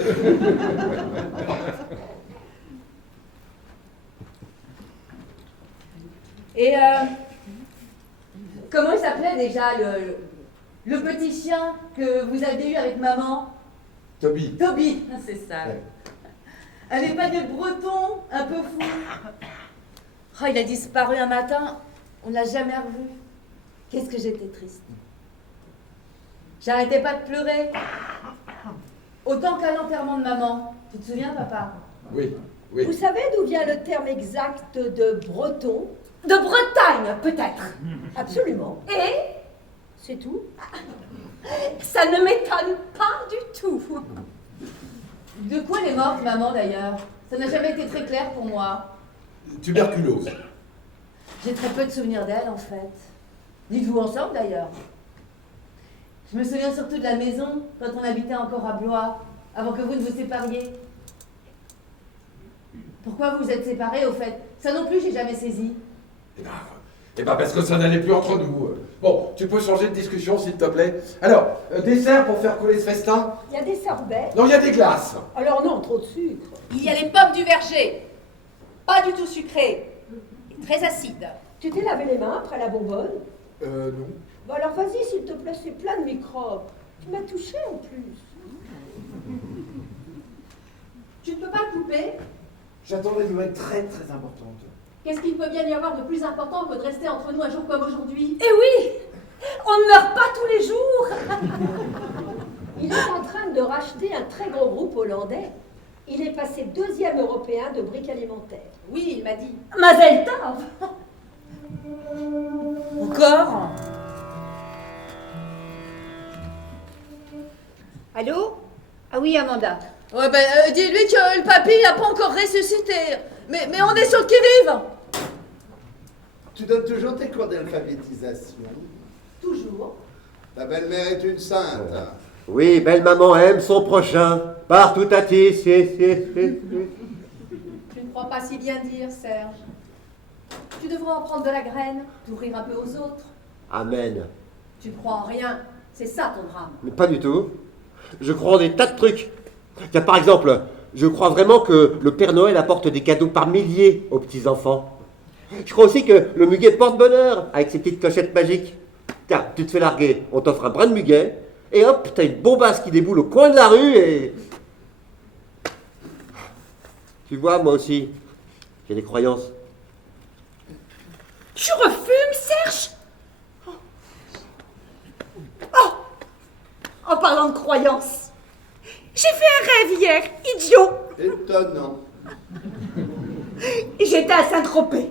Et comment il s'appelait déjà le petit chien que vous aviez eu avec maman? Toby. Toby, c'est ça. Ouais. Un épagneul breton, un peu fou. Oh, il a disparu un matin, on l'a jamais revu. Qu'est-ce que j'étais triste. J'arrêtais pas de pleurer. Autant qu'à l'enterrement de maman. Tu te souviens, papa? Oui, oui. Vous savez d'où vient le terme exact de breton? De Bretagne, peut-être. Absolument. Et C'est tout. ça ne m'étonne pas du tout. De quoi elle est morte, maman, d'ailleurs? Ça n'a jamais été très clair pour moi. Tuberculose. J'ai très peu de souvenirs d'elle, en fait. Dites-vous ensemble, d'ailleurs. Je me souviens surtout de la maison, quand on habitait encore à Blois, avant que vous ne vous sépariez. Pourquoi vous vous êtes séparés, au fait? Ça non plus, j'ai jamais saisi. Eh ben parce que ça n'allait plus entre nous. Bon, tu peux changer de discussion, s'il te plaît. Alors, dessert pour faire couler ce festin? Il y a des sorbets. Non, il y a des glaces. Alors non, trop de sucre. Il y a les pommes du verger. Pas du tout sucrées. Et très acides. Tu t'es lavé les mains après la bonbonne? Non. Bon alors vas-y s'il te plaît, c'est plein de microbes. Tu m'as touché en plus. Tu ne peux pas le couper? J'attends des nouvelles très très importantes. Qu'est-ce qu'il peut bien y avoir de plus important que de rester entre nous un jour comme aujourd'hui? Eh oui, on ne meurt pas tous les jours. Il est en train de racheter un très gros groupe hollandais. Il est passé 2e européen de briques alimentaires. Oui, il m'a dit. Mazel tov. Encore? Allô? Ah oui, Amanda. Ouais, ben, dis-lui que le papy n'a pas encore ressuscité. Mais on est sur le qui-vive. Tu donnes toujours tes cours d'alphabétisation. Toujours. Ta belle-mère est une sainte. Oui, belle maman aime son prochain. Partout à ti, si. Tu ne crois pas si bien dire, Serge. Tu devrais en prendre de la graine, t'ouvrir un peu aux autres. Amen. Tu ne crois en rien. C'est ça ton drame. Mais pas du tout. Je crois en des tas de trucs. Tiens, par exemple, je crois vraiment que le Père Noël apporte des cadeaux par milliers aux petits-enfants. Je crois aussi que le muguet porte bonheur avec ses petites clochettes magiques. Tiens, tu te fais larguer, on t'offre un brin de muguet, et hop, t'as une bombasse qui déboule au coin de la rue et... Tu vois, moi aussi, j'ai des croyances. Tu refumes, Serge? Oh! En parlant de croyances, j'ai fait un rêve hier, idiot. Étonnant. J'étais à Saint-Tropez.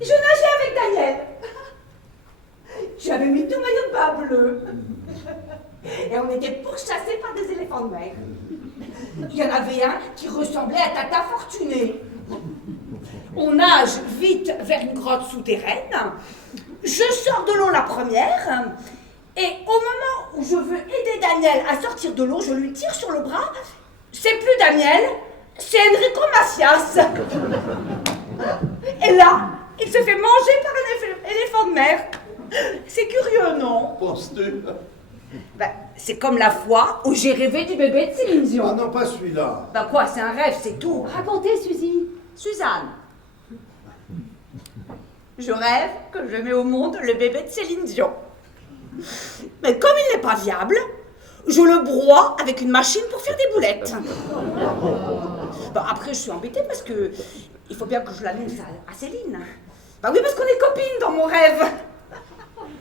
Je nageais avec Daniel. J'avais mis tout maillot de bain bleu. Et on était pourchassés par des éléphants de mer. Il y en avait un qui ressemblait à Tata Fortuné. On nage vite vers une grotte souterraine. Je sors de l'eau la première. Et au moment où je veux aider Daniel à sortir de l'eau, je lui tire sur le bras. C'est plus Daniel, c'est Enrico Macias. Et là, il se fait manger par un éléphant de mer. C'est curieux, non? Penses-tu? Ben, c'est comme la fois où j'ai rêvé du bébé de Céline Dion. Ah non, pas celui-là. Ben quoi, c'est un rêve, c'est tout. Racontez, Suzy. Suzanne. Je rêve que je mets au monde le bébé de Céline Dion. Mais comme il n'est pas viable, je le broie avec une machine pour faire des boulettes. Ben, après, je suis embêtée parce que il faut bien que je l'annonce à Céline. Ben oui, parce qu'on est copines dans mon rêve.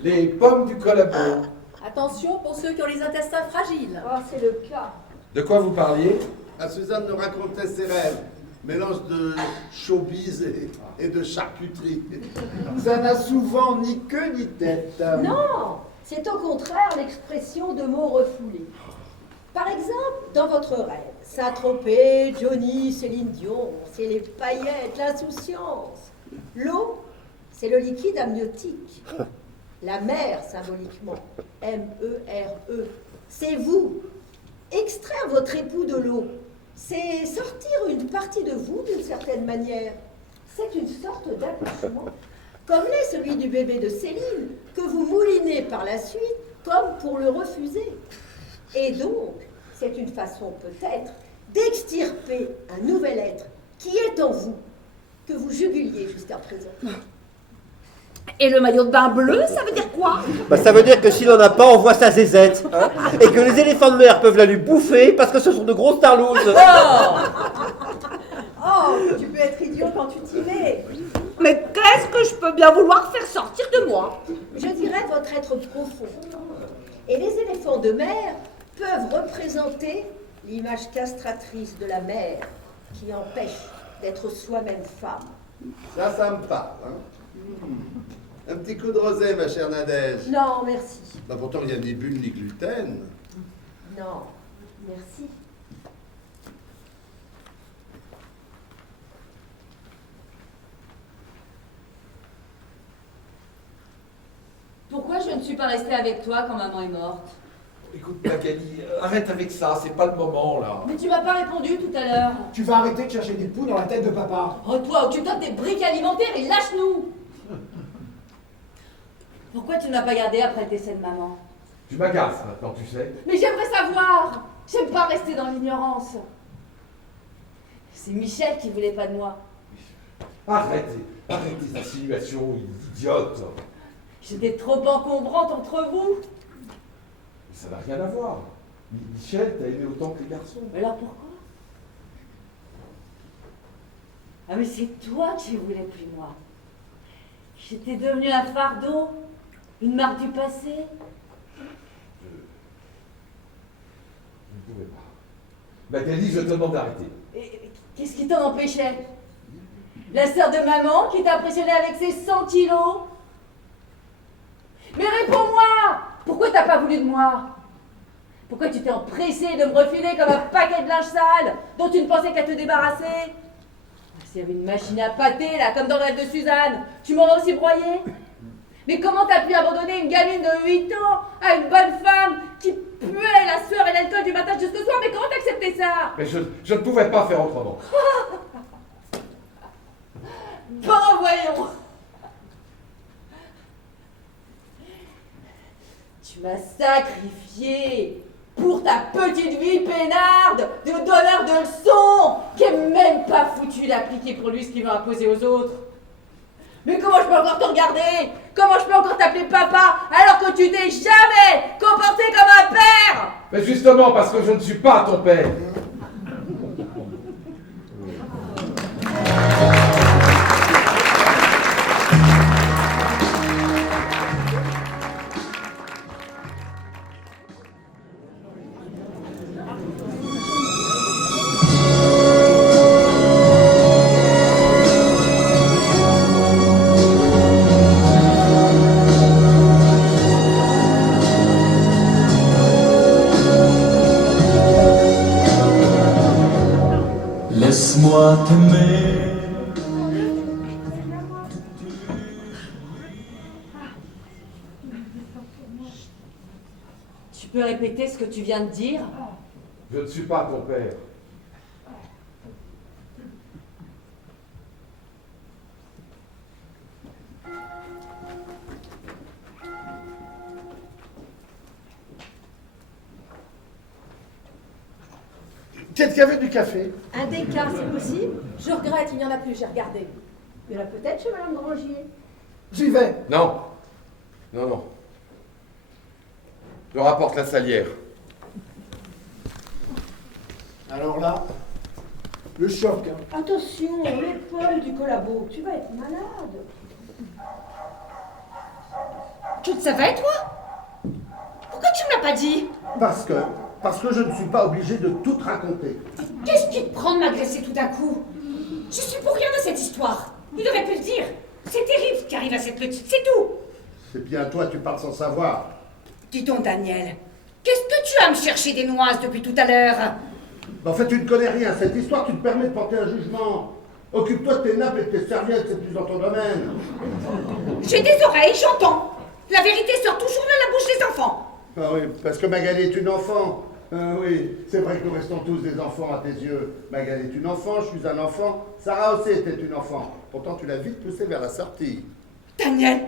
Les pommes du Collabo. Attention pour ceux qui ont les intestins fragiles. Oh, c'est le cas. De quoi vous parliez? Ah, Suzanne nous racontait ses rêves. Mélange de showbiz et de charcuterie. Ça n'a souvent ni queue ni tête. Non, c'est au contraire l'expression de mots refoulés. Par exemple, dans votre rêve, Saint-Tropez, Johnny, Céline Dion, c'est les paillettes, l'insouciance. L'eau, c'est le liquide amniotique. La mer, symboliquement, M-E-R-E, c'est vous. Extraire votre époux de l'eau, c'est sortir une partie de vous d'une certaine manière. C'est une sorte d'accouchement, comme l'est celui du bébé de Céline, que vous moulinez par la suite comme pour le refuser. Et donc, c'est une façon peut-être d'extirper un nouvel être qui est en vous, que vous juguliez jusqu'à présent. Et le maillot de bain bleu, ça veut dire quoi? Bah, ça veut dire que s'il n'en a pas, on voit sa zézette. Hein, et que les éléphants de mer peuvent la lui bouffer parce que ce sont de grosses tarlouses. Oh, tu peux être idiot quand tu t'y mets. Mais qu'est-ce que je peux bien vouloir faire sortir de moi? Je dirais votre être profond. Et les éléphants de mer peuvent représenter l'image castratrice de la mère qui empêche d'être soi-même femme. Ça me parle. Hein. Un petit coup de rosé, ma chère Nadège. Non, merci. Bah, pourtant, il y a ni bulles ni gluten. Non, merci. Pourquoi je ne suis pas restée avec toi quand maman est morte? Écoute, Magali, arrête avec ça, c'est pas le moment là. Mais tu m'as pas répondu tout à l'heure. Tu vas arrêter de chercher des poux dans la tête de papa. Oh toi, occupe-toi de tes briques alimentaires et lâche-nous. Pourquoi tu ne m'as pas gardé après le décès de maman? Tu m'agaces maintenant, tu sais. Mais j'aimerais savoir. J'aime pas rester dans l'ignorance. C'est Michel qui voulait pas de moi. Arrête tes insinuations idiotes. J'étais trop encombrante entre vous. Ça n'a rien à voir. Michel t'a aimé autant que les garçons. Mais alors pourquoi? Ah mais c'est toi qui voulais plus moi. J'étais devenue un fardeau, une marque du passé. Je ne pouvais pas. Magali, je te demande d'arrêter. Et qu'est-ce qui t'en empêchait? La sœur de maman qui t'a impressionné avec ses 100 kilos? Mais réponds-moi! Pourquoi t'as pas voulu de moi? Pourquoi tu t'es empressé de me refiler comme un paquet de linge sale dont tu ne pensais qu'à te débarrasser? S'il y avait une machine à pâté, là, comme dans le rêve de Suzanne, tu m'aurais aussi broyé? Mais comment t'as pu abandonner une gamine de 8 ans à une bonne femme qui puait la sueur et l'alcool du matin jusqu'au soir? Mais comment t'as accepté ça? Mais je ne pouvais pas faire autrement. Bon, voyons. Tu m'as sacrifié pour ta petite vie peinarde de donneur de leçons qui est même pas foutu d'appliquer pour lui ce qu'il veut imposer aux autres. Mais comment je peux encore te regarder? Comment je peux encore t'appeler papa alors que tu t'es jamais comporté comme un père? Mais justement parce que je ne suis pas ton père. Laisse-moi t'aimer. Tu peux répéter ce que tu viens de dire? Je ne suis pas ton père. Qu'est-ce qu'il y avait du café? Un déca, c'est possible? Je regrette, il n'y en a plus, j'ai regardé. Il y en a peut-être chez Madame Grangier. J'y vais. Non. Non, non. Je rapporte la salière. Alors là, le choc. Hein. Attention, l'épaule du collabo, tu vas être malade. Tu le savais, toi? Pourquoi tu me l'as pas dit? Parce que je ne suis pas obligé de tout te raconter. Qu'est-ce qui te prend de m'agresser tout d'un coup? Je suis pour rien de cette histoire. Il aurait pu le dire. C'est terrible ce qui arrive à cette petite, c'est tout. C'est bien toi, tu parles sans savoir. Dis donc, Daniel, qu'est-ce que tu as à me chercher des noises depuis tout à l'heure? En fait, tu ne connais rien. Cette histoire, tu te permets de porter un jugement. Occupe-toi de tes nappes et de tes serviettes, c'est plus dans ton domaine. J'ai des oreilles, j'entends. La vérité sort toujours de la bouche des enfants. Ah oui, parce que Magali est une enfant. Ah oui, c'est vrai que nous restons tous des enfants à tes yeux. Magali est une enfant, je suis un enfant. Sarah aussi était une enfant. Pourtant, tu l'as vite poussée vers la sortie. Daniel,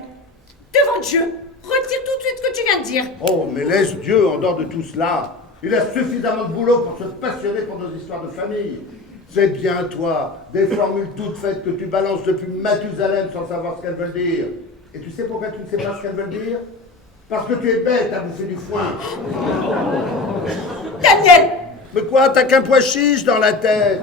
devant Dieu, retire tout de suite ce que tu viens de dire. Oh, mais laisse Dieu en dehors de tout cela. Il a suffisamment de boulot pour se passionner pour nos histoires de famille. C'est bien toi, des formules toutes faites que tu balances depuis Mathusalem sans savoir ce qu'elles veulent dire. Et tu sais pourquoi tu ne sais pas ce qu'elles veulent dire? Parce que tu es bête à bouffer du foin. Daniel! Mais quoi, t'as qu'un pois chiche dans la tête?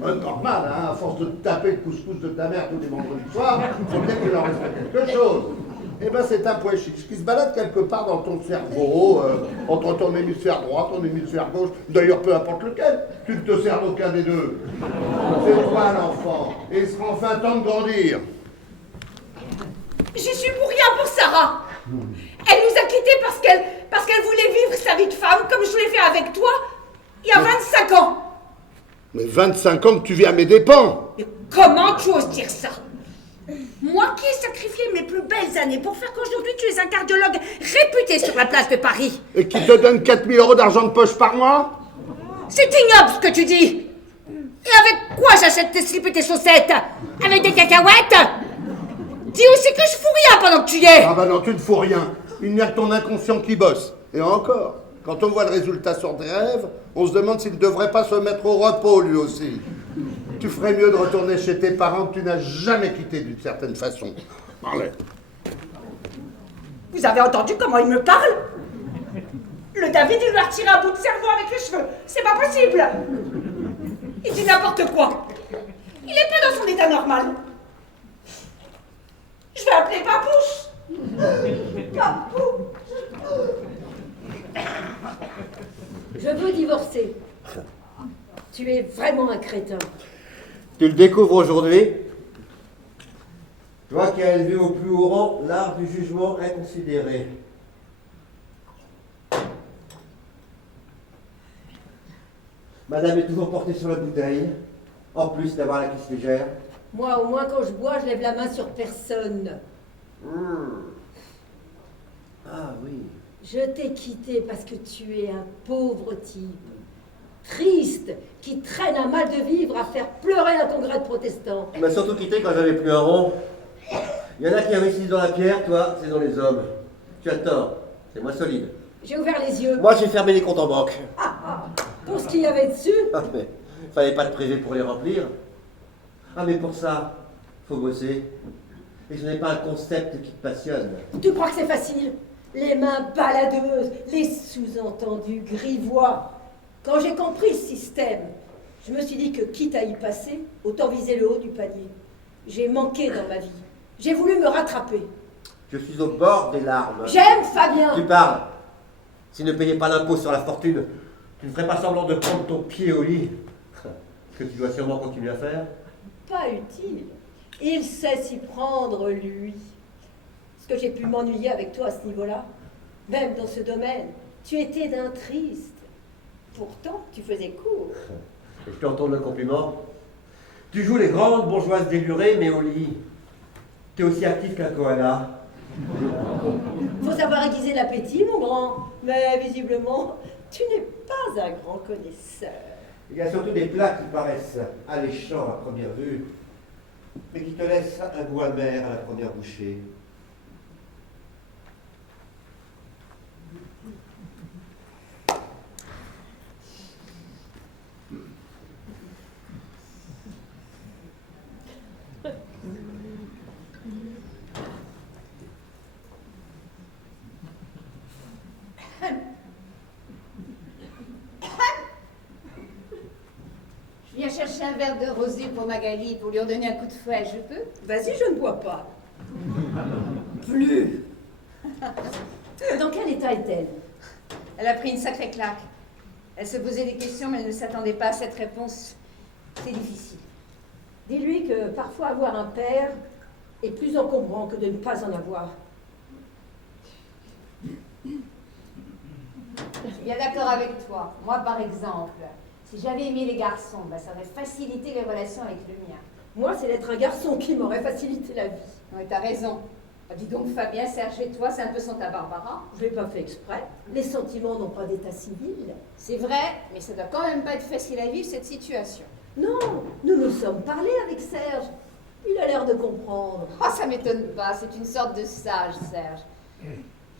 Normal, hein, à force de te taper le couscous de ta mère tous les vendredis soirs, faut bien qu'il en reste quelque chose. Eh ben c'est un pois chiche qui se balade quelque part dans ton cerveau, entre ton hémisphère droit, ton hémisphère gauche, d'ailleurs peu importe lequel, tu ne te sers d'aucun des deux. C'est toi l'enfant, et il sera enfin temps de grandir. J'y suis pour rien pour Sarah. Elle nous a quittés parce qu'elle voulait vivre sa vie de femme comme je l'ai fait avec toi il y a 25 ans. Mais 25 ans que tu vis à mes dépens. Mais comment tu oses dire ça? Moi qui ai sacrifié mes plus belles années pour faire qu'aujourd'hui tu es un cardiologue réputé sur la place de Paris. Et qui te donne 4 000 € d'argent de poche par mois? C'est ignoble ce que tu dis. Et avec quoi j'achète tes slips et tes chaussettes? Avec des cacahuètes? Dis aussi que je fous rien pendant que tu y es. Ah bah non, tu ne fous rien. Il n'y a que ton inconscient qui bosse. Et encore, quand on voit le résultat sur tes rêves, on se demande s'il ne devrait pas se mettre au repos lui aussi. Tu ferais mieux de retourner chez tes parents que tu n'as jamais quittés d'une certaine façon. Allez. Vous avez entendu comment il me parle? Le David, il lui a retiré un bout de cerveau avec les cheveux. C'est pas possible. Il dit n'importe quoi. Il est pas dans son état normal. Je vais appeler Papouche. Papouche. Je veux divorcer. Tu es vraiment un crétin. Tu le découvres aujourd'hui? Toi qui as élevé au plus haut rang l'art du jugement inconsidéré. Madame est toujours portée sur la bouteille, en plus d'avoir la cuisse légère. Moi, au moins, quand je bois, je lève la main sur personne. Ah oui. Je t'ai quitté parce que tu es un pauvre type. Triste, qui traîne un mal de vivre à faire pleurer un congrès de protestants. Tu m'as surtout quitté quand j'avais plus un rond. Il y en a qui investissent dans la pierre, toi, c'est dans les hommes. Tu as tort, c'est moins solide. J'ai ouvert les yeux. Moi, j'ai fermé les comptes en banque. Pour ce qu'il y avait dessus. Ah, mais fallait pas te priver pour les remplir. Ah, mais pour ça, faut bosser. Et ce n'est pas un concept qui te passionne. Tu crois que c'est facile? Les mains baladeuses, les sous-entendus grivois. Quand j'ai compris le système, je me suis dit que quitte à y passer, autant viser le haut du panier. J'ai manqué dans ma vie. J'ai voulu me rattraper. Je suis au bord des larmes. J'aime Fabien. Tu parles. S'il ne payait pas l'impôt sur la fortune, tu ne ferais pas semblant de prendre ton pied au lit. Ce que tu dois sûrement continuer à faire. Pas utile. Il sait s'y prendre, lui. Est-ce que j'ai pu m'ennuyer avec toi à ce niveau-là? Même dans ce domaine, tu étais d'un triste. Pourtant, tu faisais court. Et je te retourne le compliment. Tu joues les grandes bourgeoises délurées, mais au lit. Tu es aussi actif qu'un koala. Faut savoir aiguiser l'appétit, mon grand. Mais visiblement, tu n'es pas un grand connaisseur. Il y a surtout des plats qui paraissent alléchants à première vue, mais qui te laissent un goût amer à la première bouchée. chercher un verre de rosé pour Magali pour lui en donner un coup de fouet, je peux? Vas-y, je ne bois pas. Plus. Dans quel état est-elle? Elle a pris une sacrée claque. Elle se posait des questions, mais elle ne s'attendait pas à cette réponse. C'est difficile. Dis-lui que parfois avoir un père est plus encombrant que de ne pas en avoir. Je suis bien d'accord avec toi. Moi, par exemple, si j'avais aimé les garçons, ça aurait facilité les relations avec le mien. Moi, c'est d'être un garçon qui m'aurait facilité la vie. Oui, t'as raison. Dis donc, Fabien, Serge et toi, c'est un peu son ta Barbara. Je l'ai pas fait exprès. Les sentiments n'ont pas d'état civil. C'est vrai, mais ça doit quand même pas être facile à vivre, cette situation. Non, nous nous sommes parlé avec Serge. Il a l'air de comprendre. Oh, ça m'étonne pas, c'est une sorte de sage, Serge.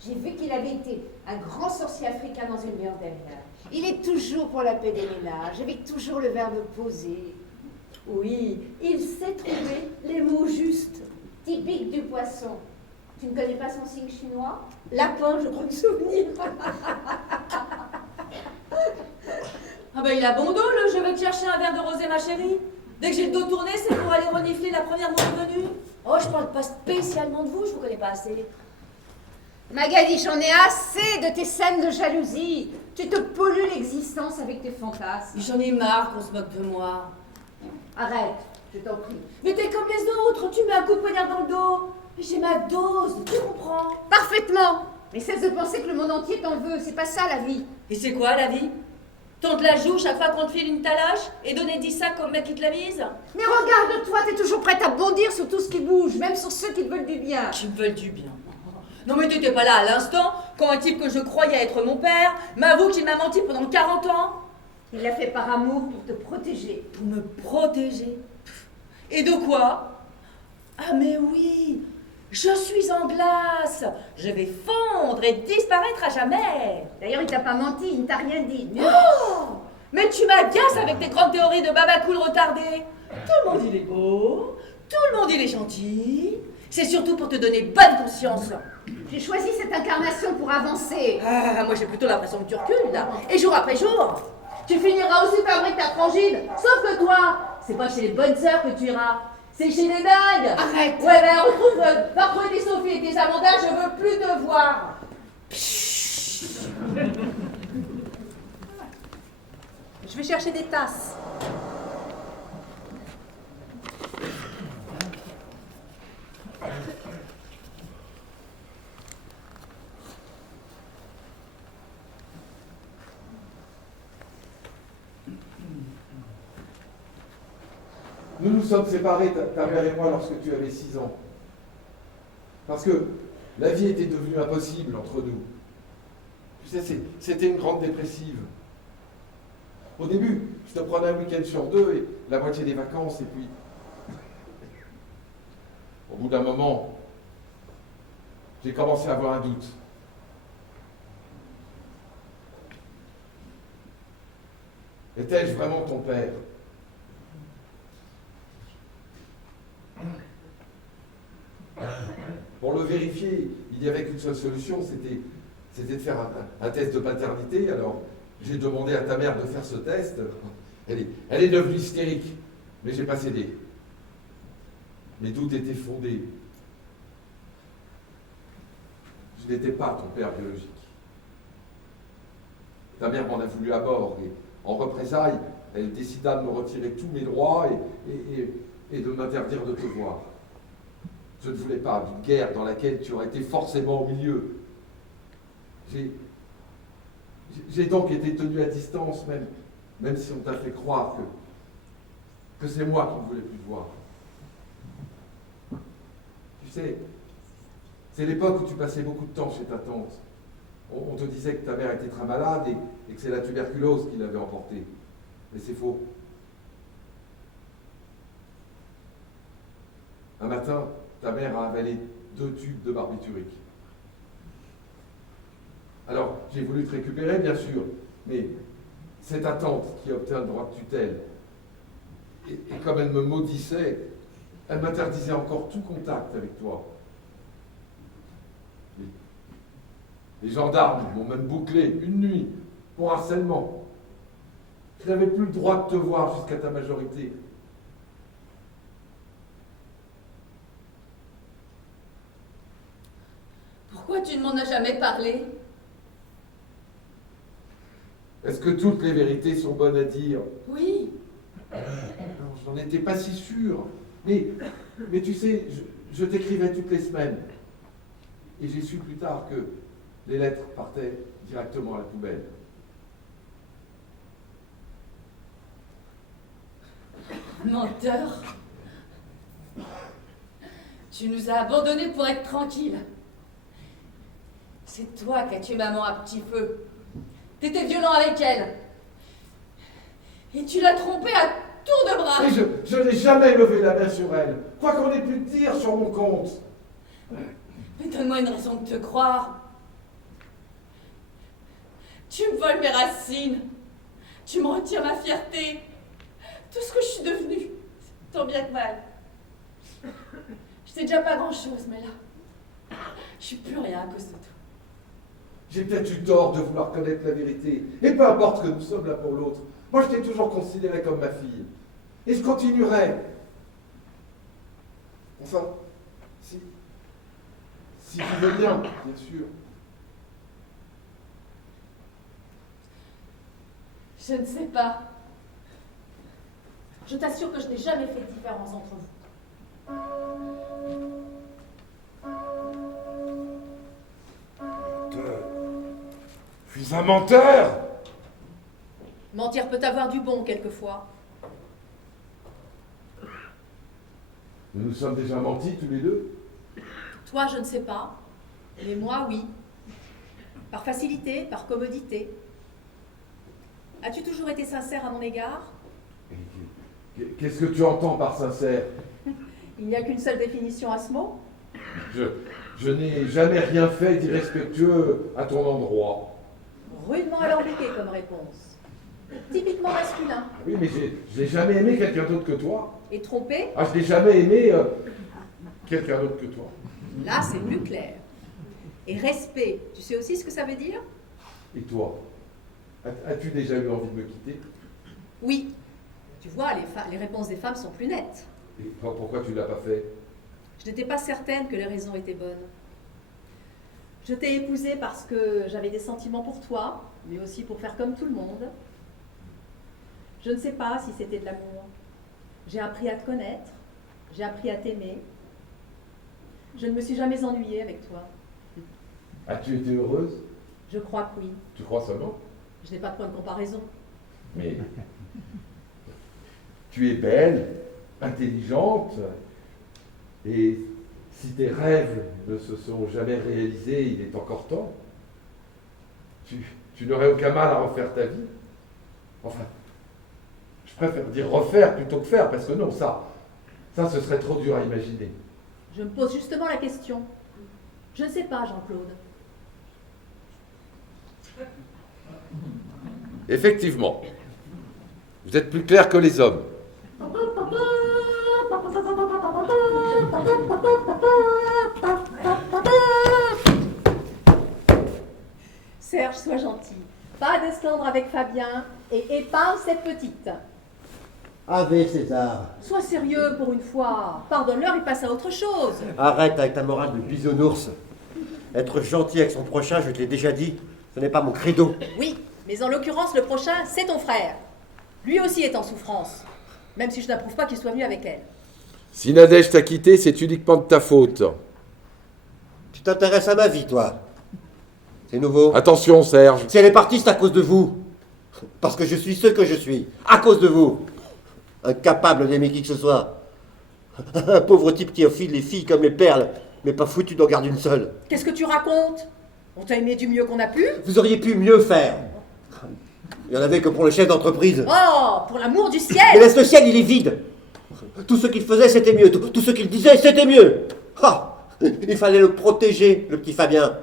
J'ai vu qu'il avait été un grand sorcier africain dans une vie antérieure. Il est toujours pour la paix des ménages, avec toujours le verbe poser. Oui, il sait trouver les mots justes. Typique du poisson. Tu ne connais pas son signe chinois? Lapin, je crois me souvenir. Ah bah il a bon dos, le je vais te chercher un verre de rosé, ma chérie. Dès que j'ai le dos tourné, c'est pour aller renifler la première moindre venue. Oh, je parle pas spécialement de vous, je vous connais pas assez. Magali, j'en ai assez de tes scènes de jalousie. Tu te pollues l'existence avec tes fantasmes. J'en ai marre qu'on se moque de moi. Arrête, je t'en prie. Mais t'es comme les autres, tu mets un coup de poignard dans le dos. J'ai ma dose, tu comprends? Parfaitement. Mais cesse de penser que le monde entier t'en veut, c'est pas ça la vie. Et c'est quoi la vie? Tente la joue chaque fois qu'on te file une talache et donner 10 sacs comme mec qui te la mise? Mais regarde-toi, t'es toujours prête à bondir sur tout ce qui bouge, même sur ceux qui te veulent du bien. Qui me veulent du bien. Non mais t'étais pas là à l'instant quand un type que je croyais être mon père m'avoue qu'il m'a menti pendant 40 ans. Il l'a fait par amour pour te protéger. Pour me protéger. Et de quoi? Ah mais oui, je suis en glace. Je vais fondre et disparaître à jamais. D'ailleurs, il t'a pas menti, il ne t'a rien dit. Oh, mais tu m'agaces avec tes grandes théories de babacool retardé. Tout le monde il est beau, tout le monde il est gentil. C'est surtout pour te donner bonne conscience. J'ai choisi cette incarnation pour avancer. Ah, moi j'ai plutôt l'impression que tu recules là. Et jour après jour, tu finiras aussi par briller ta frangine. Sauf que toi, c'est pas chez les bonnes sœurs que tu iras. C'est chez les dingues. Arrête. Ouais, ben retrouve, va retrouver tes Sophie et tes Amanda, je veux plus te voir. Je vais chercher des tasses. Nous nous sommes séparés, ta mère et moi, lorsque tu avais 6 ans. Parce que la vie était devenue impossible entre nous. Tu sais, c'était une grande dépressive. Au début, je te prenais un week-end sur 2 et la moitié des vacances, et puis... Au bout d'un moment, j'ai commencé à avoir un doute. Étais-je vraiment ton père ? Pour le vérifier, il n'y avait qu'une seule solution, c'était de faire un test de paternité. Alors, j'ai demandé à ta mère de faire ce test. Elle est devenue hystérique, mais j'ai pas cédé. Mes doutes étaient fondés. Je n'étais pas ton père biologique. Ta mère m'en a voulu à mort, et en représailles, elle décida de me retirer tous mes droits et de m'interdire de te voir. Je ne voulais pas d'une guerre dans laquelle tu aurais été forcément au milieu. J'ai donc été tenu à distance, même si on t'a fait croire que c'est moi qui ne voulais plus te voir. Tu sais, c'est l'époque où tu passais beaucoup de temps chez ta tante. On te disait que ta mère était très malade et que c'est la tuberculose qui l'avait emportée. Mais c'est faux. Un matin, ta mère a avalé 2 tubes de barbiturique. Alors, j'ai voulu te récupérer, bien sûr, mais c'est ta tante qui obtient le droit de tutelle. Et comme elle me maudissait, elle m'interdisait encore tout contact avec toi. Les gendarmes m'ont même bouclé une nuit pour harcèlement. Je n'avais plus le droit de te voir jusqu'à ta majorité. Pourquoi tu ne m'en as jamais parlé? Est-ce que toutes les vérités sont bonnes à dire? Oui. Non, je n'en étais pas si sûr. Mais tu sais, je t'écrivais toutes les semaines. Et j'ai su plus tard que les lettres partaient directement à la poubelle. Menteur. Tu nous as abandonnés pour être tranquilles. C'est toi qui as tué maman à petit feu. T'étais violent avec elle. Et tu l'as trompée à tour de bras. Et je n'ai jamais levé la main sur elle. Quoi qu'on ait pu dire sur mon compte. Mais donne-moi une raison de te croire. Tu me voles mes racines. Tu me retires ma fierté. Tout ce que je suis devenue. Tant bien que mal. J'étais déjà pas grand-chose, mais là, je suis plus rien à cause de toi. J'ai peut-être eu tort de vouloir connaître la vérité. Et peu importe que nous sommes l'un pour l'autre. Moi, je t'ai toujours considéré comme ma fille. Et je continuerai. Enfin, si tu veux bien sûr. Je ne sais pas. Je t'assure que je n'ai jamais fait de différence entre vous. Je suis un menteur! Mentir peut avoir du bon quelquefois. Nous nous sommes déjà mentis tous les deux. Toi, je ne sais pas. Mais moi, oui. Par facilité, par commodité. As-tu toujours été sincère à mon égard? Qu'est-ce que tu entends par sincère? Il n'y a qu'une seule définition à ce mot. Je n'ai jamais rien fait d'irrespectueux à ton endroit. Rudement alambiqué comme réponse. Typiquement masculin. Oui, mais je n'ai jamais aimé quelqu'un d'autre que toi. Et trompé? Ah, je n'ai jamais aimé quelqu'un d'autre que toi. Là, c'est plus clair. Et respect, tu sais aussi ce que ça veut dire? Et toi? As-tu déjà eu envie de me quitter? Oui. Tu vois, les réponses des femmes sont plus nettes. Et pourquoi tu ne l'as pas fait? Je n'étais pas certaine que les raisons étaient bonnes. Je t'ai épousée parce que j'avais des sentiments pour toi, mais aussi pour faire comme tout le monde. Je ne sais pas si c'était de l'amour. J'ai appris à te connaître, j'ai appris à t'aimer. Je ne me suis jamais ennuyée avec toi. As-tu été heureuse? Je crois que oui. Tu crois seulement? Je n'ai pas de point de comparaison. Mais tu es belle, intelligente, et si tes rêves ne se sont jamais réalisés, il est encore temps. Tu n'aurais aucun mal à refaire ta vie. Enfin, je préfère dire refaire plutôt que faire, parce que non, ça ce serait trop dur à imaginer. Je me pose justement la question. Je ne sais pas, Jean-Claude. Effectivement, vous êtes plus clair que les hommes. Serge, sois gentil. Pas d'esclandre avec Fabien et épargne cette petite. Ave César. Sois sérieux pour une fois. Pardonne-leur, il passe à autre chose. Arrête avec ta morale de bisounours. Être gentil avec son prochain, je te l'ai déjà dit, ce n'est pas mon credo. Oui, mais en l'occurrence, le prochain, c'est ton frère. Lui aussi est en souffrance, même si je n'approuve pas qu'il soit venu avec elle. Si Nadège t'a quitté, c'est uniquement de ta faute. Tu t'intéresses à ma vie, toi. C'est nouveau. Attention, Serge. Si elle est partie, c'est à cause de vous. Parce que je suis ce que je suis. À cause de vous. Incapable d'aimer qui que ce soit. Un pauvre type qui enfile les filles comme les perles, mais pas foutu d'en garder une seule. Qu'est-ce que tu racontes? On t'a aimé du mieux qu'on a pu? Vous auriez pu mieux faire. Il n'y en avait que pour le chef d'entreprise. Oh, pour l'amour du ciel! Mais laisse le ciel, il est vide. Tout ce qu'il faisait, c'était mieux. Tout ce qu'il disait, c'était mieux. Ah, il fallait le protéger, le petit Fabien.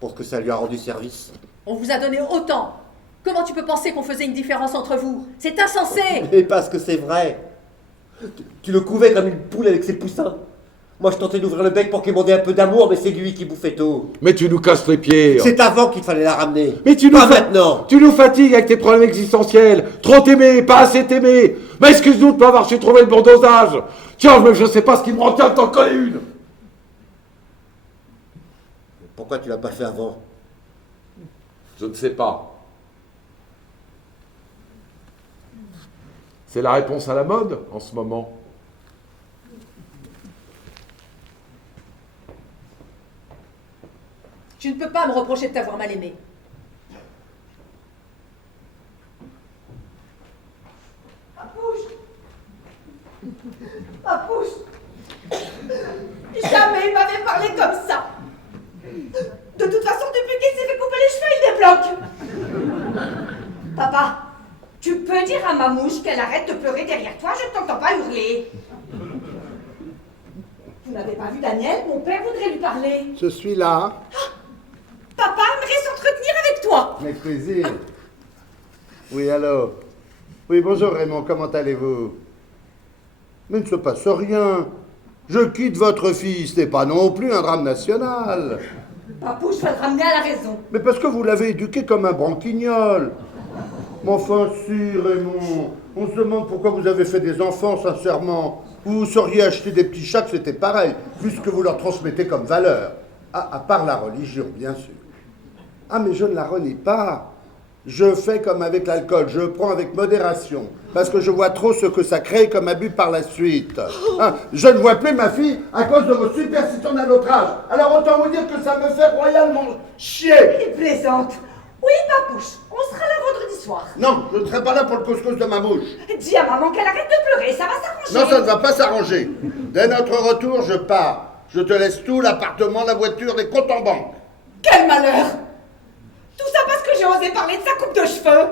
Pour que ça lui a rendu service. On vous a donné autant. Comment tu peux penser qu'on faisait une différence entre vous? C'est insensé! Et parce que c'est vrai. Tu le couvais comme une poule avec ses poussins. Moi, je tentais d'ouvrir le bec pour qu'il m'en ait un peu d'amour, mais c'est lui qui bouffait tout. Mais tu nous casses les pieds. C'est avant qu'il fallait la ramener. Mais tu nous pas maintenant. Tu nous fatigues avec tes problèmes existentiels. Trop t'aimer, pas assez t'aimer. Mais excuse-nous de pas avoir su trouver le bon dosage. Tiens, je sais pas ce qui me retient de t'en coller une. Pourquoi tu l'as pas fait avant? Je ne sais pas. C'est la réponse à la mode en ce moment. Tu ne peux pas me reprocher de t'avoir mal aimé. Papouche, jamais il m'avait parlé comme ça. De toute façon, depuis qu'il s'est fait couper les cheveux, il débloque. Papa, tu peux dire à Mamouche qu'elle arrête de pleurer derrière toi, je ne t'entends pas hurler. Vous n'avez pas vu Daniel? Mon père voudrait lui parler. Je suis là. Papa aimerait s'entretenir avec toi. Avec plaisir. Oui, allô. Oui, bonjour Raymond, comment allez-vous? Mais il ne se passe rien. Je quitte votre fils, ce n'est pas non plus un drame national. Papouche va le ramener à la raison. Mais parce que vous l'avez éduqué comme un branquignol. Mais enfin, si, Raymond, on se demande pourquoi vous avez fait des enfants, sincèrement. Vous vous seriez acheté des petits chats, c'était pareil, vu ce que vous leur transmettez comme valeur. Ah, à part la religion, bien sûr. Ah, mais je ne la renie pas. Je fais comme avec l'alcool, je prends avec modération, parce que je vois trop ce que ça crée comme abus par la suite. Hein, je ne vois plus ma fille à cause de vos superstitions d'un autre âge. Alors autant vous dire que ça me fait royalement chier. Il plaisante. Oui, Papouche, on sera là vendredi soir. Non, je ne serai pas là pour le couscous de ma mouche. Dis à maman qu'elle arrête de pleurer, ça va s'arranger. Non, ça ne va pas s'arranger. Dès notre retour, je pars. Je te laisse tout, l'appartement, la voiture, les comptes en banque. Quel malheur! Tout ça parce que j'ai osé parler de sa coupe de cheveux.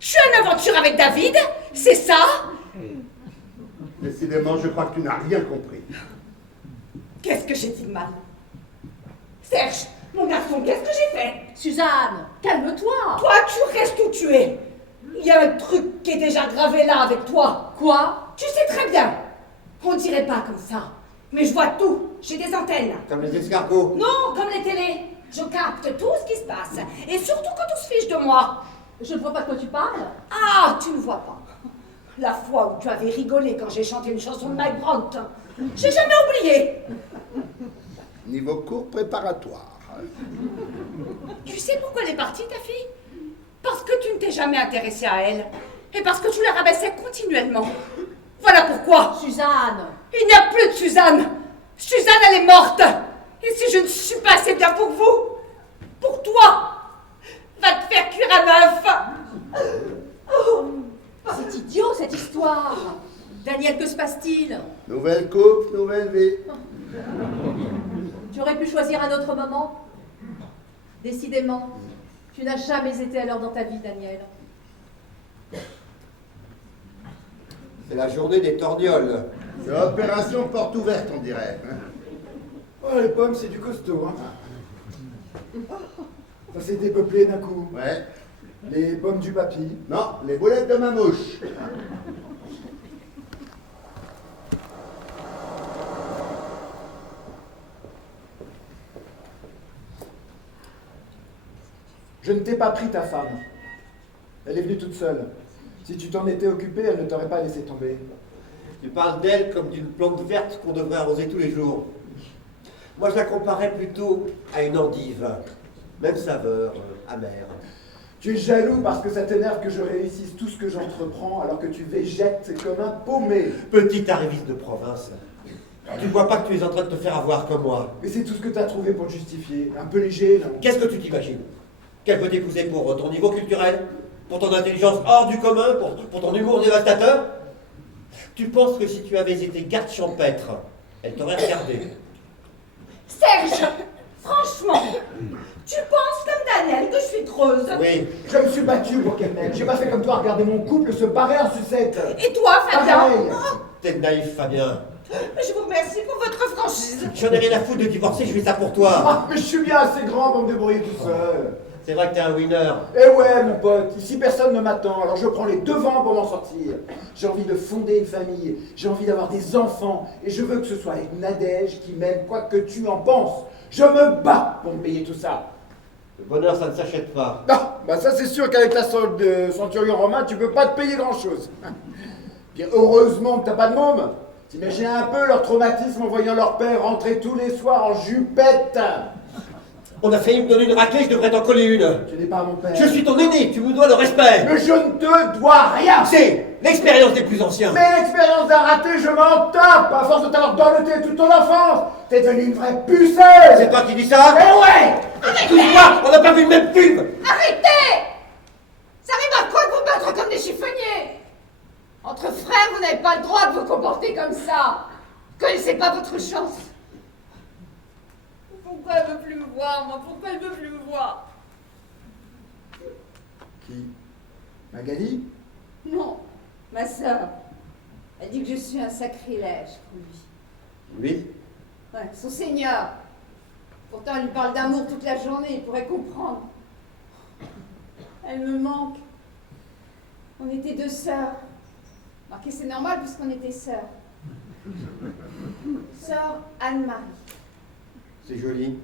Je suis en aventure avec David, c'est ça? Décidément, je crois que tu n'as rien compris. Qu'est-ce que j'ai dit de mal? Serge, mon garçon, qu'est-ce que j'ai fait? Suzanne, calme-toi. Toi, tu restes où tu es. Il y a un truc qui est déjà gravé là avec toi. Quoi? Tu sais très bien. On dirait pas comme ça. Mais je vois tout. J'ai des antennes. Comme les escargots. Non, comme les télés. Je capte tout ce qui se passe. Et surtout quand on se fiche de moi. Je ne vois pas de quoi tu parles. Ah, tu ne vois pas. La fois où tu avais rigolé quand j'ai chanté une chanson de Mike Brandt. J'ai jamais oublié. Niveau cours préparatoire. Tu sais pourquoi elle est partie, ta fille? Parce que tu ne t'es jamais intéressé à elle. Et parce que tu la rabaissais continuellement. Voilà pourquoi. Suzanne. Il n'y a plus de Suzanne. Suzanne, elle est morte. Et si je ne suis pas assez bien pour vous, pour toi, va te faire cuire à neuf. C'est idiot, cette histoire. Daniel, que se passe-t-il? Nouvelle coupe, nouvelle vie. Tu aurais pu choisir un autre moment. Décidément, tu n'as jamais été à l'heure dans ta vie, Daniel. C'est la journée des torgnoles. C'est opération porte ouverte, on dirait. Oh, les pommes, c'est du costaud, hein. Ça s'est dépeuplé d'un coup. Ouais. Les pommes du papy. Non, les boulettes de ma mouche. Je ne t'ai pas pris ta femme. Elle est venue toute seule. Si tu t'en étais occupé, elle ne t'aurait pas laissé tomber. Tu parles d'elle comme d'une plante verte qu'on devrait arroser tous les jours. Moi, je la comparais plutôt à une endive. Même saveur, amère. Tu es jaloux parce que ça t'énerve que je réussisse tout ce que j'entreprends alors que tu végètes comme un paumé. Petit arriviste de province. Tu ne vois pas que tu es en train de te faire avoir comme moi. Et c'est tout ce que tu as trouvé pour te justifier. Un peu léger, non? Qu'est-ce que tu t'imagines? Qu'elle peut t'épouser pour ton niveau culturel? Pour ton intelligence hors du commun? Pour ton humour dévastateur? Tu penses que si tu avais été garde champêtre, elle t'aurait regardé? Serge, franchement, tu penses comme Daniel que je suis creuse? Oui. Je me suis battu pour qu'elle m'aime. J'ai pas fait comme toi, regarder mon couple se barrer en sucette. Et toi, Fabien? Pareil. T'es naïf, Fabien. Je vous remercie pour votre franchise. J'en ai rien à foutre de divorcer, je fais ça pour toi. Ah, mais je suis bien assez grand pour me débrouiller tout seul. C'est vrai que t'es un winner. Eh ouais, mon pote, ici personne ne m'attend, alors je prends les devants pour m'en sortir. J'ai envie de fonder une famille, j'ai envie d'avoir des enfants, et je veux que ce soit avec Nadège qui m'aime quoi que tu en penses. Je me bats pour me payer tout ça. Le bonheur, ça ne s'achète pas. Non, bah ça c'est sûr qu'avec la solde de centurion romain, tu peux pas te payer grand-chose. Puis heureusement que t'as pas de môme. T'imagines un peu leur traumatisme en voyant leur père rentrer tous les soirs en jupette. On a failli me donner une raclée, je devrais t'en coller une. Tu n'es pas mon père. Je suis ton aîné, tu me dois le respect. Mais je ne te dois rien. C'est l'expérience des plus anciens. Mais l'expérience d'un raté, je m'en tape. À force de t'avoir dorloté toute ton enfance, t'es devenu une vraie pucelle. C'est toi qui dis ça? Eh ouais. Excuse-moi, on n'a pas vu le même film. Arrêtez! Ça arrive à quoi de vous battre comme des chiffonniers? Entre frères, vous n'avez pas le droit de vous comporter comme ça. Vous connaissez pas votre chance. Pourquoi elle veut plus me voir, moi? Pourquoi elle veut plus me voir? Qui? Magali? Non, ma sœur. Elle dit que je suis un sacrilège pour lui. Oui. Ouais, son seigneur. Pourtant, elle lui parle d'amour toute la journée, il pourrait comprendre. Elle me manque. On était deux sœurs. Marquez, c'est normal puisqu'on était sœurs. Sœur Anne-Marie. C'est joli.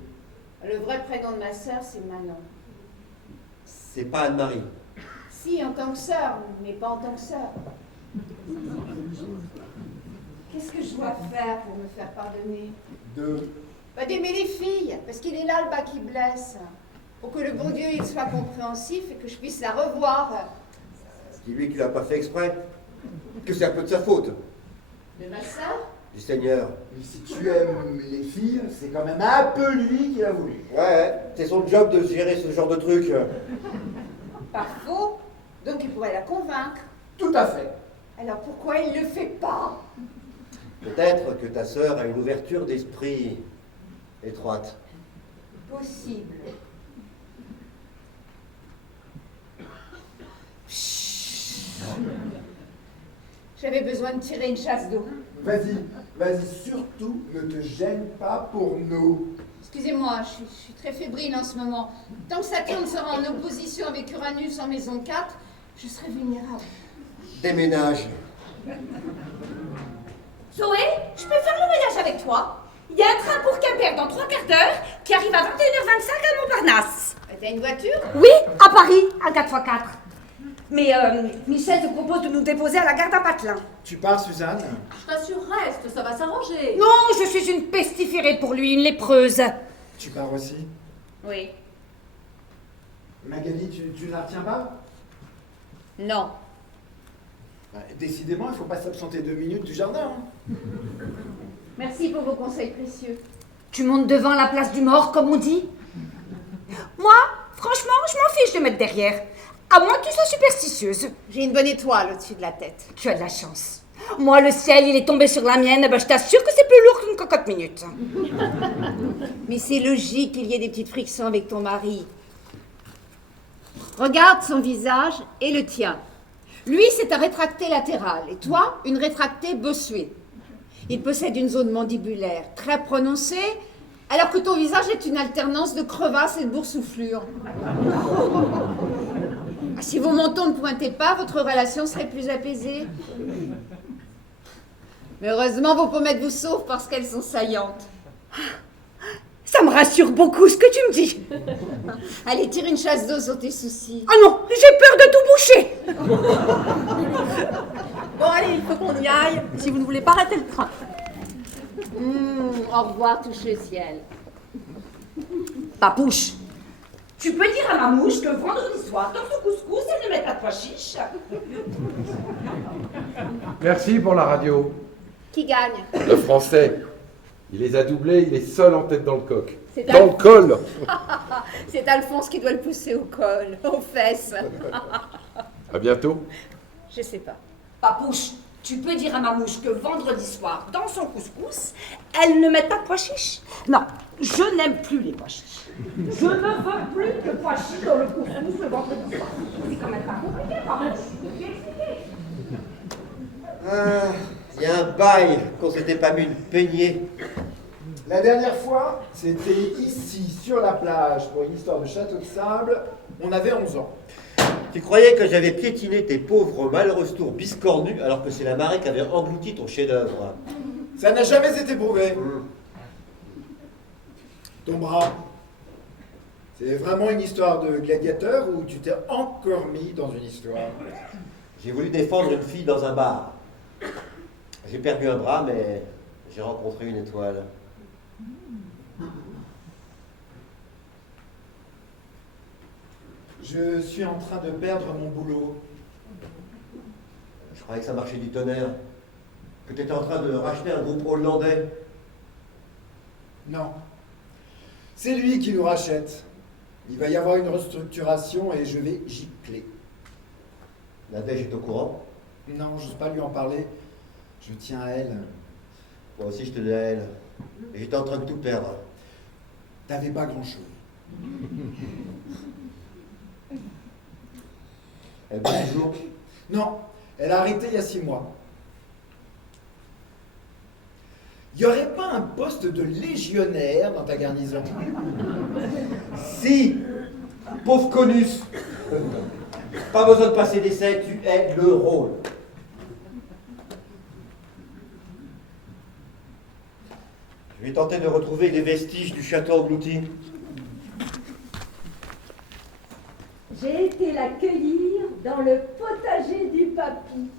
Le vrai prénom de ma sœur, c'est Manon. C'est pas Anne-Marie. Si, en tant que sœur, mais pas en tant que sœur. Qu'est-ce que je dois faire pour me faire pardonner? Bah, d'aimer les filles, parce qu'il est là le bas qui blesse. Pour que le bon Dieu il soit compréhensif et que je puisse la revoir. Dis-lui qu'il n'a pas fait exprès. Que c'est un peu de sa faute. De ma sœur? Du Seigneur. Mais si tu aimes les filles, c'est quand même un peu lui qui l'a voulu. Ouais, c'est son job de gérer ce genre de truc. Pas faux. Donc il pourrait la convaincre. Tout à fait. Alors pourquoi il le fait pas? Peut-être que ta sœur a une ouverture d'esprit étroite. Possible. J'avais besoin de tirer une chasse d'eau. Vas-y, surtout ne te gêne pas pour nous. Excusez-moi, je suis très fébrile en ce moment. Tant que Saturne sera en opposition avec Uranus en maison 4, je serai vulnérable. Déménage. Zoé, je peux faire le voyage avec toi? Il y a un train pour Quimper dans 3 quarts d'heure qui arrive à 21h25 à Montparnasse. T'as une voiture? Oui, à Paris, un 4x4. Mais Michel te propose de nous déposer à la gare d'un patelin. Tu pars, Suzanne? Je t'assure, reste, ça va s'arranger. Non, je suis une pestiférée pour lui, une lépreuse. Tu pars aussi? Oui. Magali, tu ne la retiens pas? Non. Bah, décidément, il ne faut pas s'absenter 2 minutes du jardin. Hein. Merci pour vos conseils précieux. Tu montes devant la place du mort, comme on dit? Moi, franchement, je m'en fiche de mettre derrière. À moins que tu sois superstitieuse. J'ai une bonne étoile au-dessus de la tête. Tu as de la chance. Moi, le ciel, il est tombé sur la mienne. Ben, je t'assure que c'est plus lourd qu'une cocotte minute. Mais c'est logique qu'il y ait des petites frictions avec ton mari. Regarde son visage et le tien. Lui, c'est un rétracté latéral. Et toi, une rétractée bossuée. Il possède une zone mandibulaire très prononcée, alors que ton visage est une alternance de crevasses et de boursouflures. Si vos mentons ne pointaient pas, votre relation serait plus apaisée. Mais heureusement, vos pommettes vous sauvent parce qu'elles sont saillantes. Ça me rassure beaucoup ce que tu me dis. Allez, tire une chasse d'eau sur tes soucis. Oh non, j'ai peur de tout boucher. Bon, allez, il faut qu'on y aille, si vous ne voulez pas rater le train. Au revoir, touche le ciel. Papouche, tu peux dire à ma mouche que vendredi soir, dans son couscous, elle ne met pas de pois chiches. Merci pour la radio. Qui gagne? Le français. Il les a doublés, il est seul en tête dans le coq. C'est Dans le col. C'est Alphonse qui doit le pousser au col, aux fesses. À bientôt. Je sais pas. Papouche, tu peux dire à ma mouche que vendredi soir, dans son couscous, elle ne met pas de pois chiches. Non, je n'aime plus les pois chiches. Je ne veux plus de pois chiches dans le couscous le vendredi soir. C'est quand même pas compliqué, Papouche. Je t'ai expliqué. Ah, il y a un bail qu'on s'était pas mis une peignée. La dernière fois, c'était ici, sur la plage, pour une histoire de château de sable. On avait 11 ans. Tu croyais que j'avais piétiné tes pauvres malheureuses tours biscornues alors que c'est la marée qui avait englouti ton chef-d'œuvre. Ça n'a jamais été prouvé. Ton bras, c'est vraiment une histoire de gladiateur ou tu t'es encore mis dans une histoire? J'ai voulu défendre une fille dans un bar. J'ai perdu un bras, mais j'ai rencontré une étoile. Je suis en train de perdre mon boulot. Je croyais que ça marchait du tonnerre. Que tu étais en train de racheter un groupe hollandais. Non. C'est lui qui nous rachète. Il va y avoir une restructuration et je vais gicler. Nadège est au courant. Non, je n'ose pas lui en parler. Je tiens à elle. Moi aussi, je tenais à elle. Et j'étais en train de tout perdre. T'avais pas grand-chose. Elle bosse toujours. Non, elle a arrêté il y a 6 mois. Il n'y aurait pas un poste de légionnaire dans ta garnison? Si, pauvre Conus. Pas besoin de passer d'essai, tu es le rôle. Je vais tenter de retrouver les vestiges du château englouti. J'ai été la cueillir dans le potager du papy.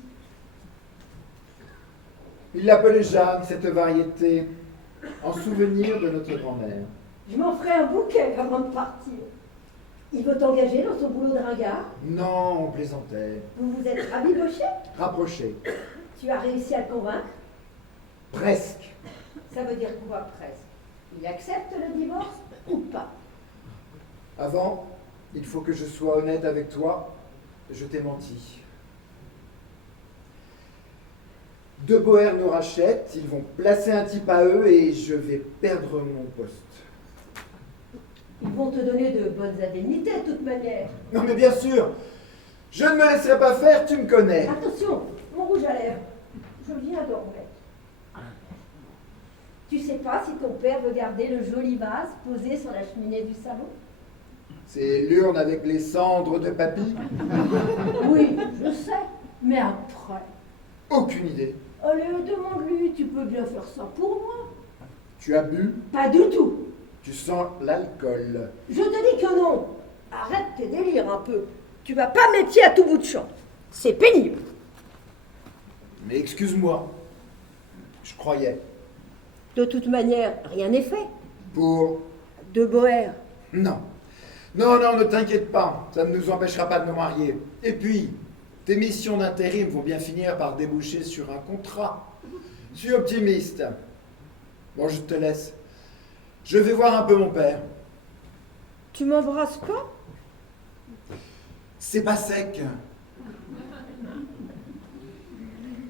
Il l'appelait Jeanne, cette variété, en souvenir de notre grand-mère. Je m'en ferai un bouquet avant de partir. Il veut t'engager dans son boulot de ringard. Non, on plaisantait. Vous vous êtes rabiboché. Rapproché. Tu as réussi à le convaincre. Presque. Ça veut dire quoi, presque? Il accepte le divorce ou pas? Avant, il faut que je sois honnête avec toi. Je t'ai menti. De Boer nous rachètent, ils vont placer un type à eux et je vais perdre mon poste. Ils vont te donner de bonnes indemnités de toute manière. Non mais bien sûr, je ne me laisserai pas faire, tu me connais. Attention, mon rouge à lèvres. Je viens de remettre. Tu sais pas si ton père veut garder le joli vase posé sur la cheminée du salon? C'est l'urne avec les cendres de papy? Oui, je sais, mais après. Aucune idée. Allez, demande-lui, tu peux bien faire ça pour moi. Tu as bu? Pas du tout. Tu sens l'alcool. Je te dis que non. Arrête tes délires un peu. Tu vas pas mettre pied à tout bout de champ. C'est pénible. Mais excuse-moi, je croyais. De toute manière, rien n'est fait. Pour? De Boer. Non. Non, non, ne t'inquiète pas, ça ne nous empêchera pas de nous marier. Et puis, tes missions d'intérim vont bien finir par déboucher sur un contrat. Je suis optimiste. Bon, je te laisse. Je vais voir un peu mon père. Tu m'embrasses pas? C'est pas sec.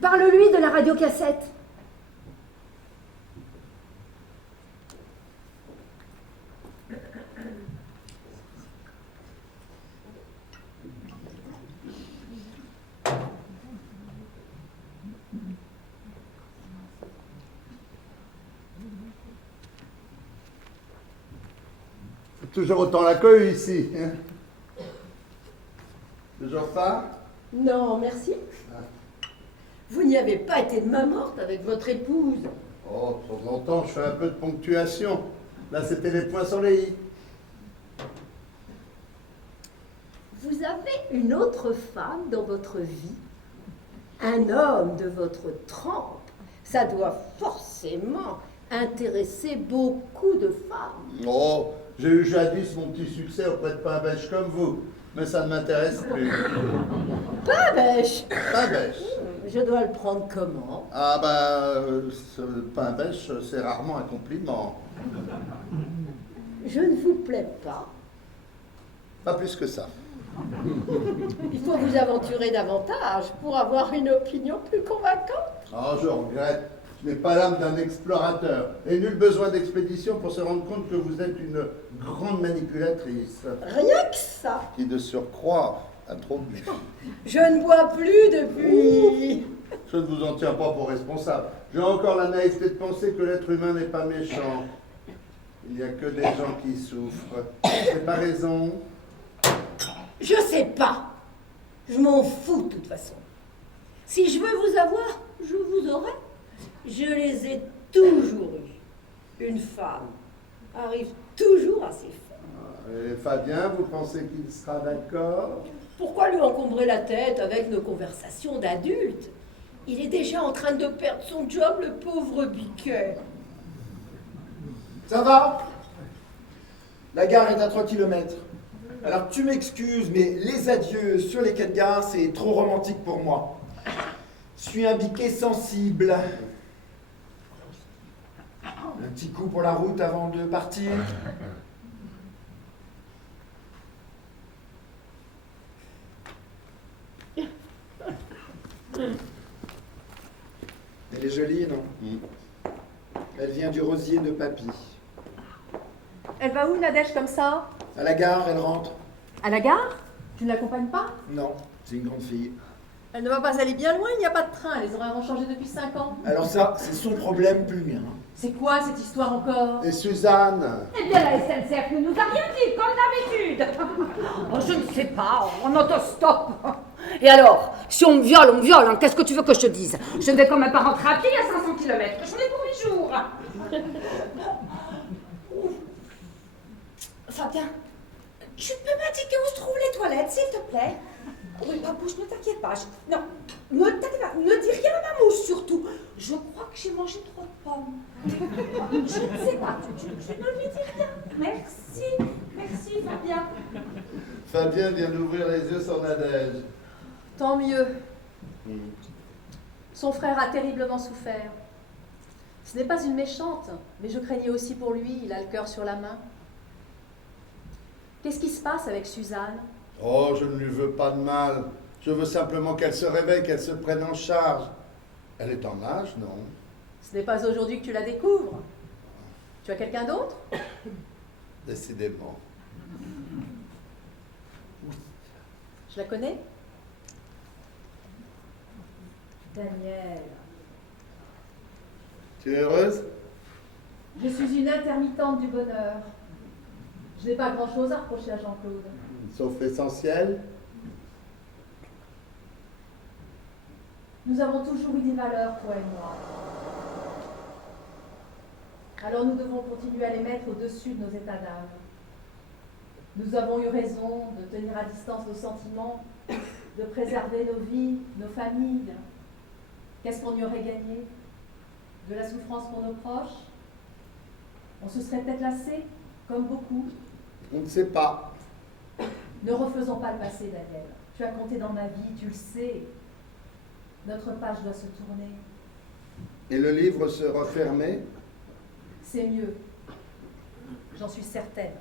Parle-lui de la radiocassette. Toujours autant la queue ici. Hein. Toujours faim? Non, merci. Vous n'y avez pas été de main morte avec votre épouse. Oh, de temps en temps, je fais un peu de ponctuation. Là, c'était les points sur les i. Vous avez une autre femme dans votre vie? Un homme de votre trempe? Ça doit forcément intéresser beaucoup de femmes. Oh, j'ai eu jadis mon petit succès auprès de pain bêche comme vous, mais ça ne m'intéresse plus. Pas bêche. Pain bêche. Je dois le prendre comment? Ah bah, ce pain bêche, c'est rarement un compliment. Je ne vous plais pas. Pas plus que ça. Il faut vous aventurer davantage pour avoir une opinion plus convaincante. Ah, je regrette. Je n'ai pas l'âme d'un explorateur et nul besoin d'expédition pour se rendre compte que vous êtes une grande manipulatrice. Rien que ça. Qui de surcroît Pas trop bu. Je ne bois plus depuis. Je ne vous en tiens pas pour responsable. J'ai encore la naïveté de penser que l'être humain n'est pas méchant. Il n'y a que des gens qui souffrent. C'est pas raison. Je sais pas. Je m'en fous de toute façon. Si je veux vous avoir, je vous aurai. Je les ai toujours eus. Une femme arrive toujours à ses fins. Et Fabien, vous pensez qu'il sera d'accord? Pourquoi lui encombrer la tête avec nos conversations d'adultes? Il est déjà en train de perdre son job, le pauvre biquet. Ça va? La gare est à 3 km. Alors tu m'excuses, mais les adieux sur les quais de gare, c'est trop romantique pour moi. Je suis un biquet sensible. Un petit coup pour la route avant de partir. Elle est jolie, non? Elle vient du rosier de papy. Elle va où, Nadège, comme ça? À la gare, elle rentre. À la gare? Tu ne l'accompagnes pas? Non, c'est une grande fille. Elle ne va pas aller bien loin, il n'y a pas de train. Les horaires ont changé depuis 5 ans. Alors ça, c'est son problème, plus le mien. C'est quoi cette histoire encore? Et Suzanne? Eh bien, la SNCF ne nous a rien dit, comme d'habitude. Oh, je ne sais pas, en autostop. Et alors, si on me viole, on me viole. Hein. Qu'est-ce que tu veux que je te dise? Je ne vais quand même pas rentrer à pied à 500 km. J'en ai pour 8 jours. Fabien, tu peux m'indiquer où se trouvent les toilettes, s'il te plaît? Oui, Babouche, ne t'inquiète pas. Non, ne t'inquiète pas. Ne dis rien à ma mouche, surtout. Je crois que j'ai mangé trop de pommes. Je ne sais pas. Tu ne lui dis rien. Merci. Merci, Fabien. Fabien vient d'ouvrir les yeux sur Nadège. Tant mieux. Son frère a terriblement souffert. Ce n'est pas une méchante, mais je craignais aussi pour lui, il a le cœur sur la main. Qu'est-ce qui se passe avec Suzanne? Oh, je ne lui veux pas de mal. Je veux simplement qu'elle se réveille, qu'elle se prenne en charge. Elle est en âge, non? Ce n'est pas aujourd'hui que tu la découvres. Tu as quelqu'un d'autre? Décidément. Je la connais? Danielle. Tu es heureuse? Je suis une intermittente du bonheur. Je n'ai pas grand-chose à reprocher à Jean-Claude. Sauf l'essentiel. Nous avons toujours eu des valeurs, toi et moi. Alors nous devons continuer à les mettre au-dessus de nos états d'âme. Nous avons eu raison de tenir à distance nos sentiments, de préserver nos vies, nos familles. Qu'est-ce qu'on y aurait gagné? De la souffrance pour nos proches? On se serait peut-être lassé, comme beaucoup. On ne sait pas. Ne refaisons pas le passé, Daniel. Tu as compté dans ma vie, tu le sais. Notre page doit se tourner. Et le livre se refermer? C'est mieux. J'en suis certaine.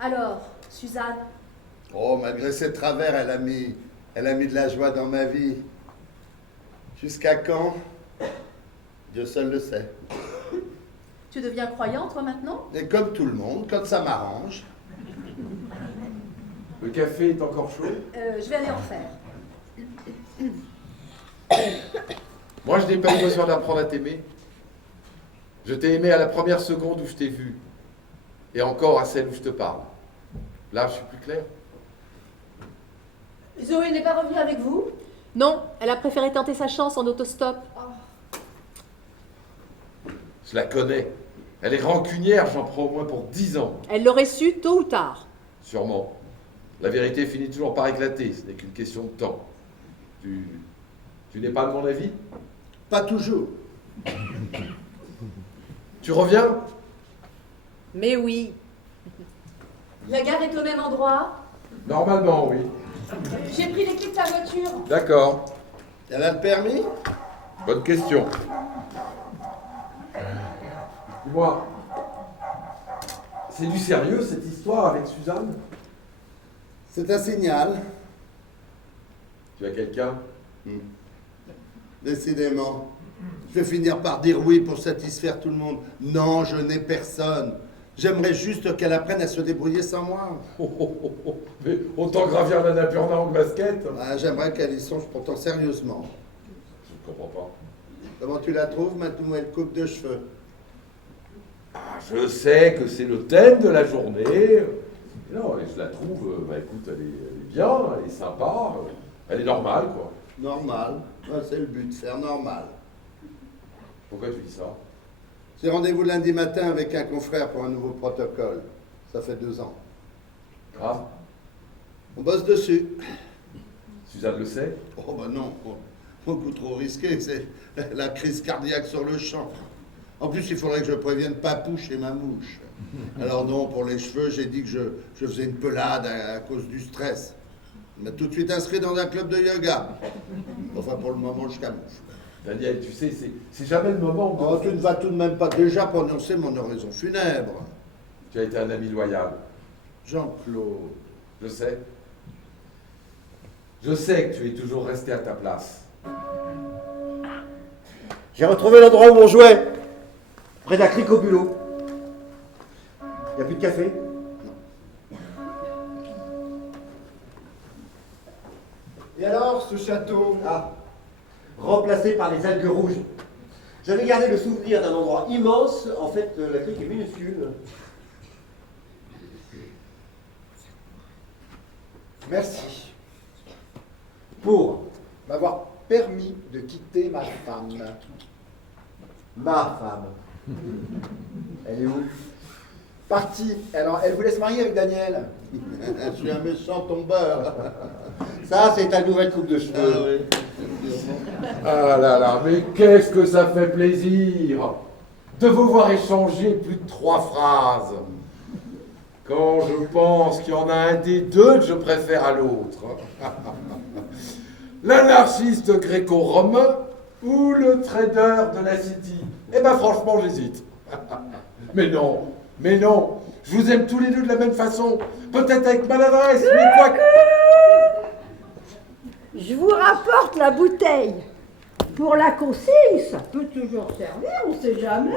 Alors, Suzanne? Oh, malgré ses travers, elle a mis de la joie dans ma vie. Jusqu'à quand? Dieu seul le sait. Tu deviens croyant, toi, maintenant? Et comme tout le monde, quand ça m'arrange. Le café est encore chaud? Je vais aller en faire. Moi, je n'ai pas eu besoin d'apprendre à t'aimer. Je t'ai aimé à la première seconde où je t'ai vu. Et encore à celle où je te parle. Là, je suis plus clair. Zoé n'est pas revenue avec vous? Non, elle a préféré tenter sa chance en autostop. Je la connais. Elle est rancunière, j'en prends au moins pour 10 ans. Elle l'aurait su tôt ou tard. Sûrement. La vérité finit toujours par éclater, ce n'est qu'une question de temps. Tu n'es pas de mon avis? Pas toujours. Tu reviens? Mais oui. La gare est au même endroit. Normalement, oui. J'ai pris les clés de ta voiture. D'accord. Elle a le permis? Bonne question. Dis-moi, c'est du sérieux cette histoire avec Suzanne? C'est un signal. Tu as quelqu'un? Décidément. Je vais finir par dire oui pour satisfaire tout le monde. Non, je n'ai personne. J'aimerais juste qu'elle apprenne à se débrouiller sans moi. Mais autant gravir la Napurna en basket. Ah, j'aimerais qu'elle y songe pourtant sérieusement. Je ne comprends pas. Comment tu la trouves, ma nouvelle coupe de cheveux? Ah, je sais que c'est le thème de la journée. Non, et je la trouve, bah écoute, elle est bien, elle est sympa, elle est normale, quoi. Normal. Ah, c'est le but, faire normal. Pourquoi tu dis ça? J'ai rendez-vous lundi matin avec un confrère pour un nouveau protocole. Ça fait 2 ans. Grave. On bosse dessus. Suzanne le sait? Oh bah non, beaucoup trop risqué, c'est la crise cardiaque sur le champ. En plus, il faudrait que je prévienne Papou chez ma mouche. Alors non, pour les cheveux, j'ai dit que je faisais une pelade à cause du stress. Il m'a tout de suite inscrit dans un club de yoga. Enfin, pour le moment, je camoufle. Daniel, tu sais, c'est jamais le moment. Oh, tu ne vas tout de même pas déjà prononcer mon oraison funèbre. Tu as été un ami loyal. Jean-Claude. Je sais. Je sais que tu es toujours resté à ta place. J'ai retrouvé l'endroit où on jouait, près d'un cric au bulot. Y a plus de café? Et alors, ce château? Ah, remplacé par les algues rouges. J'avais gardé le souvenir d'un endroit immense. En fait, la crique est minuscule. Merci Pour m'avoir permis de quitter ma femme. ma femme. Elle est où? Partie. Alors, elle voulait se marier avec Daniel. Je suis un méchant tombeur. Ça, c'est ta nouvelle coupe de cheveux. Ah là là, mais qu'est-ce que ça fait plaisir de vous voir échanger plus de 3 phrases. Quand je pense qu'il y en a un des deux que je préfère à l'autre. L'anarchiste gréco-romain ou le trader de la City. Eh ben franchement, j'hésite. Mais non, je vous aime tous les deux de la même façon. Peut-être avec maladresse, mais quoi que... Je vous rapporte la bouteille. Pour la consigne, ça peut toujours servir, on ne sait jamais.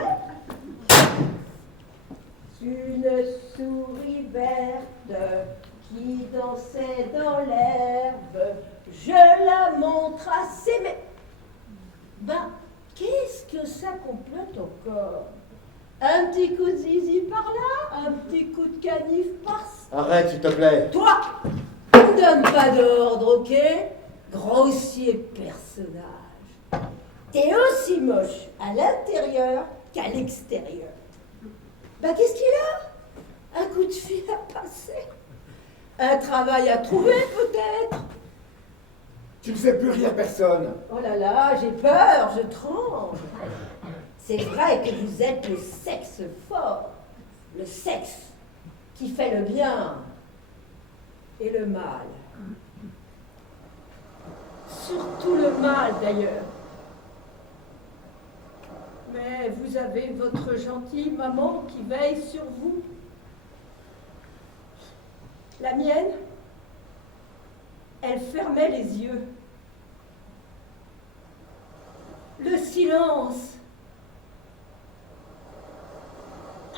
Une souris verte qui dansait dans l'herbe, je la montre à ses mains. Ben, qu'est-ce que ça complote encore? Un petit coup de zizi par là, un petit coup de canif par-ci. Arrête, s'il te plaît. Toi, ne donne pas d'ordre, ok? Grossier personnage. T'es aussi moche à l'intérieur qu'à l'extérieur. Bah qu'est-ce qu'il a? Un coup de fil à passer? Un travail à trouver peut-être? Tu ne fais plus rire personne. Oh là là, j'ai peur, je tremble. C'est vrai que vous êtes le sexe fort. Le sexe qui fait le bien et le mal. Surtout le mal d'ailleurs. Mais vous avez votre gentille maman qui veille sur vous. La mienne, elle fermait les yeux. Le silence.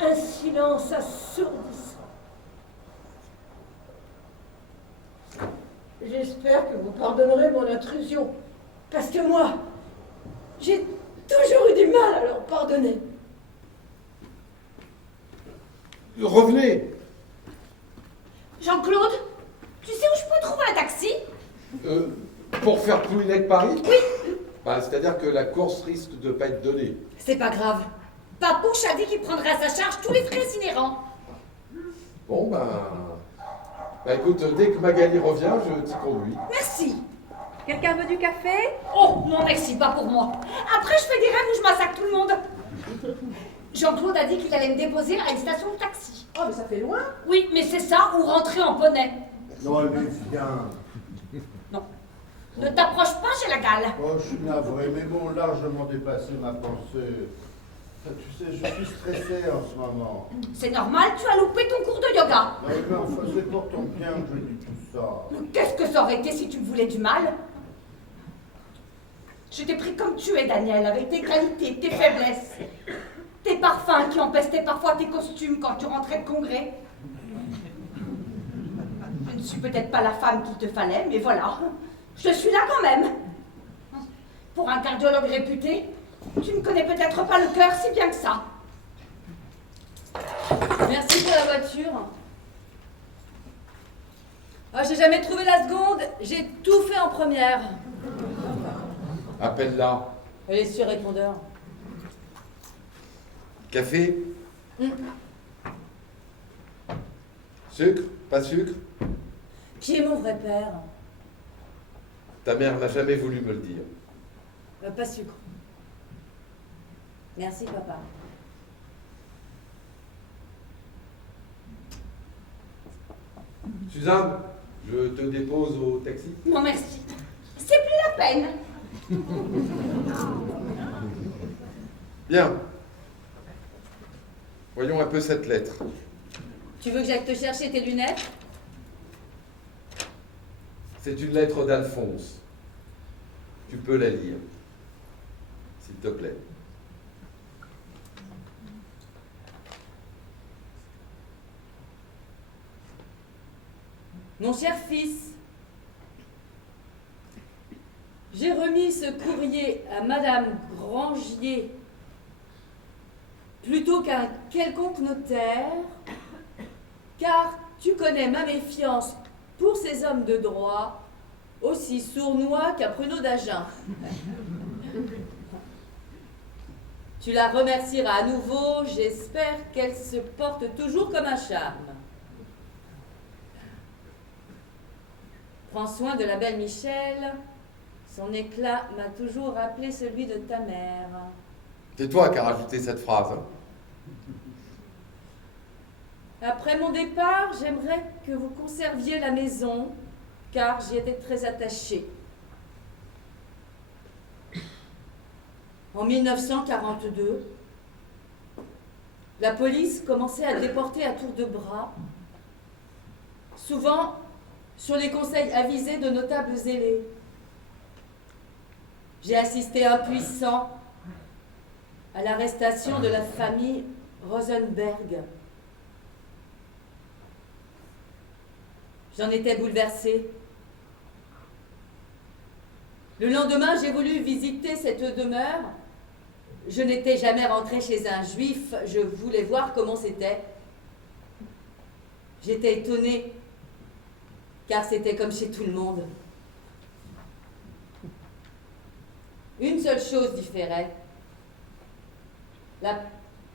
Un silence assourdissant. J'espère que vous pardonnerez mon intrusion. Parce que moi, j'ai toujours eu du mal à leur pardonner. Revenez. Jean-Claude, tu sais où je peux trouver un taxi? Pour faire Poulenec Paris? Oui. Bah, c'est-à-dire que la course risque de ne pas être donnée. C'est pas grave. Papouche a dit qu'il prendrait à sa charge tous les frais inhérents. Bon, bah écoute, dès que Magali revient, je t'y conduis. Merci. Quelqu'un veut du café? Oh, non merci, pas pour moi. Après, je fais des rêves où je massacre tout le monde. Jean-Claude a dit qu'il allait me déposer à une station de taxi. Oh, mais ça fait loin. Oui, mais c'est ça ou rentrer en poney. Non, mais viens. Non. Ne t'approche pas, j'ai la gale. Oh, je suis navré, mais bon, largement dépassé ma pensée. Tu sais, je suis stressé en ce moment. C'est normal, tu as loupé ton cours de yoga. Mais enfin, c'est pour ton bien que je dis tout ça. Mais qu'est-ce que ça aurait été si tu me voulais du mal? Je t'ai pris comme tu es, Daniel, avec tes qualités, tes faiblesses, tes parfums qui empestaient parfois tes costumes quand tu rentrais de congrès. Je ne suis peut-être pas la femme qu'il te fallait, mais voilà, je suis là quand même. Pour un cardiologue réputé, tu ne connais peut-être pas le cœur si bien que ça. Merci pour la voiture. Ah, j'ai jamais trouvé la seconde, j'ai tout fait en première. Appelle-la. Elle est sur répondeur. Café? Sucre? Pas sucre? Qui est mon vrai père? Ta mère n'a jamais voulu me le dire. Pas sucre. Merci, papa. Suzanne, je te dépose au taxi. Non, merci. C'est plus la peine. Bien. Voyons un peu cette lettre. Tu veux que j'aille te chercher tes lunettes? C'est une lettre d'Alphonse. Tu peux la lire, s'il te plaît. Mon cher fils, j'ai remis ce courrier à Madame Grangier plutôt qu'à un quelconque notaire, car tu connais ma méfiance pour ces hommes de droit, aussi sournois qu'un pruneau d'Agen. Tu la remercieras à nouveau, j'espère qu'elle se porte toujours comme un charme. Prends soin de la belle Michel, son éclat m'a toujours rappelé celui de ta mère. C'est toi qui as rajouté cette phrase. Hein. Après mon départ, j'aimerais que vous conserviez la maison, car j'y étais très attachée. En 1942, la police commençait à déporter à tour de bras, souvent sur les conseils avisés de notables zélés. J'ai assisté impuissant à l'arrestation de la famille Rosenberg. J'en étais bouleversée. Le lendemain, j'ai voulu visiter cette demeure. Je n'étais jamais rentrée chez un juif, je voulais voir comment c'était. J'étais étonnée, car c'était comme chez tout le monde. Une seule chose différait.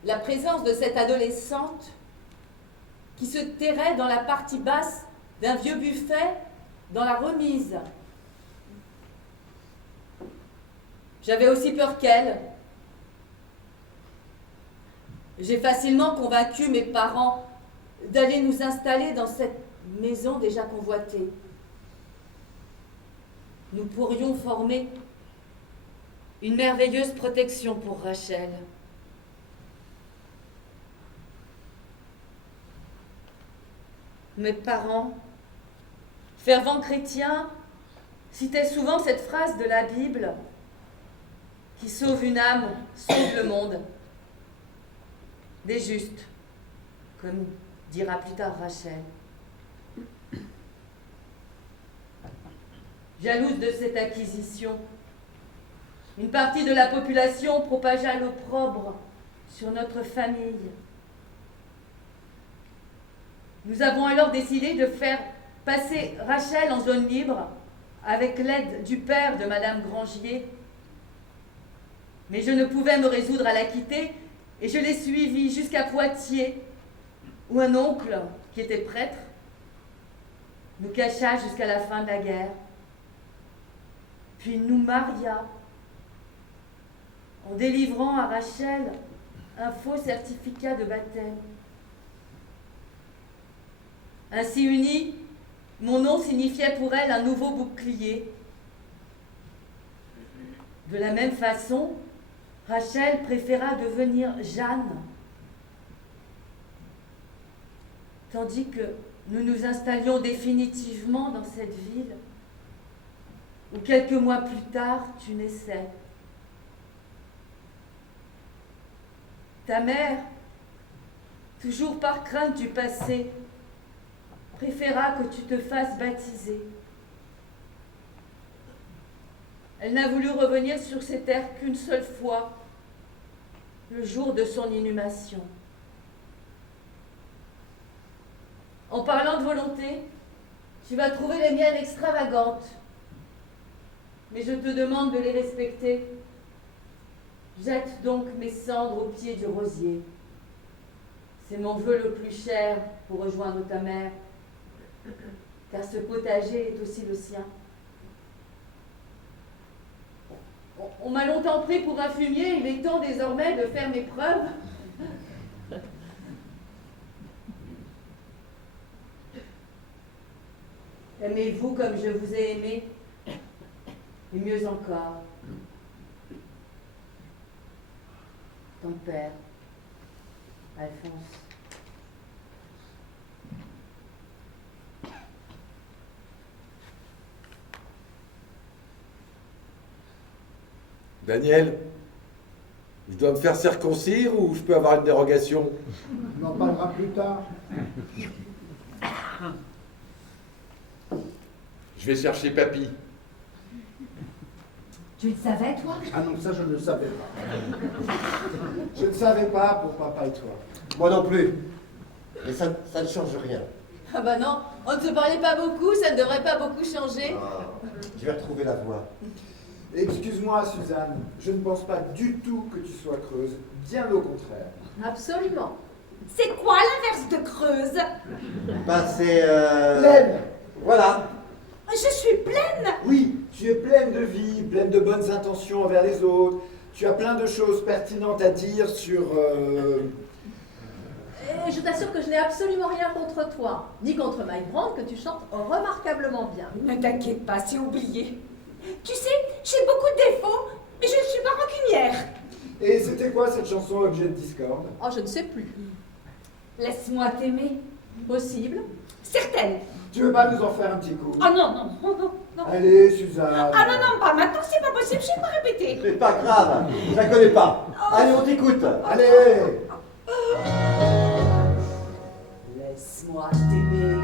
La présence de cette adolescente qui se terrait dans la partie basse d'un vieux buffet dans la remise. J'avais aussi peur qu'elle. J'ai facilement convaincu mes parents d'aller nous installer dans cette maison déjà convoitée. Nous pourrions former une merveilleuse protection pour Rachel. Mes parents, fervents chrétiens, citaient souvent cette phrase de la Bible: qui sauve une âme, sauve le monde. Des justes, comme dira plus tard Rachel. Jalouse de cette acquisition, une partie de la population propagea l'opprobre sur notre famille. Nous avons alors décidé de faire passer Rachel en zone libre avec l'aide du père de Madame Grangier. Mais je ne pouvais me résoudre à la quitter et je l'ai suivie jusqu'à Poitiers, où un oncle, qui était prêtre, nous cacha jusqu'à la fin de la guerre. Puis nous maria en délivrant à Rachel un faux certificat de baptême. Ainsi unis, mon nom signifiait pour elle un nouveau bouclier. De la même façon, Rachel préféra devenir Jeanne, tandis que nous nous installions définitivement dans cette ville. ou quelques mois plus tard, tu naissais. Ta mère, toujours par crainte du passé, préféra que tu te fasses baptiser. Elle n'a voulu revenir sur ces terres qu'une seule fois, le jour de son inhumation. En parlant de volonté, tu vas trouver les miennes extravagantes, mais je te demande de les respecter. Jette donc mes cendres au pied du rosier. C'est mon vœu le plus cher pour rejoindre ta mère, car ce potager est aussi le sien. On m'a longtemps pris pour un fumier, il est temps désormais de faire mes preuves. Aimez-vous comme je vous ai aimé, et mieux encore, ton père, Alphonse. Daniel, je dois me faire circoncire ou je peux avoir une dérogation? On en parlera plus tard. Je vais chercher papy. Tu le savais, toi? Ah non, ça je ne le savais pas. Je ne savais pas pour papa et toi. Moi non plus. Mais ça ne change rien. Ah bah non, on ne se parlait pas beaucoup, ça ne devrait pas beaucoup changer. Ah, je vais retrouver la voie. Excuse-moi, Suzanne, je ne pense pas du tout que tu sois creuse, bien au contraire. Absolument. C'est quoi l'inverse de creuse? Bah c'est... Pleine. Voilà. Je suis pleine. Oui, tu es pleine de vie, pleine de bonnes intentions envers les autres. Tu as plein de choses pertinentes à dire sur... Et je t'assure que je n'ai absolument rien contre toi, ni contre Mike Brandt, que tu chantes remarquablement bien. Ne t'inquiète pas, c'est oublié. Tu sais, j'ai beaucoup de défauts, mais je ne suis pas rancunière. Et c'était quoi cette chanson objet de discorde? Oh, je ne sais plus. Laisse-moi t'aimer. Possible. Certaine. Tu veux pas nous en faire un petit coup? Oh non, non, non, non, non. Allez, Suzanne. Ah non, non, pas maintenant, c'est pas possible, je vais pas répéter. C'est pas grave, je la connais pas. Allez, on t'écoute. Allez. Laisse-moi t'aimer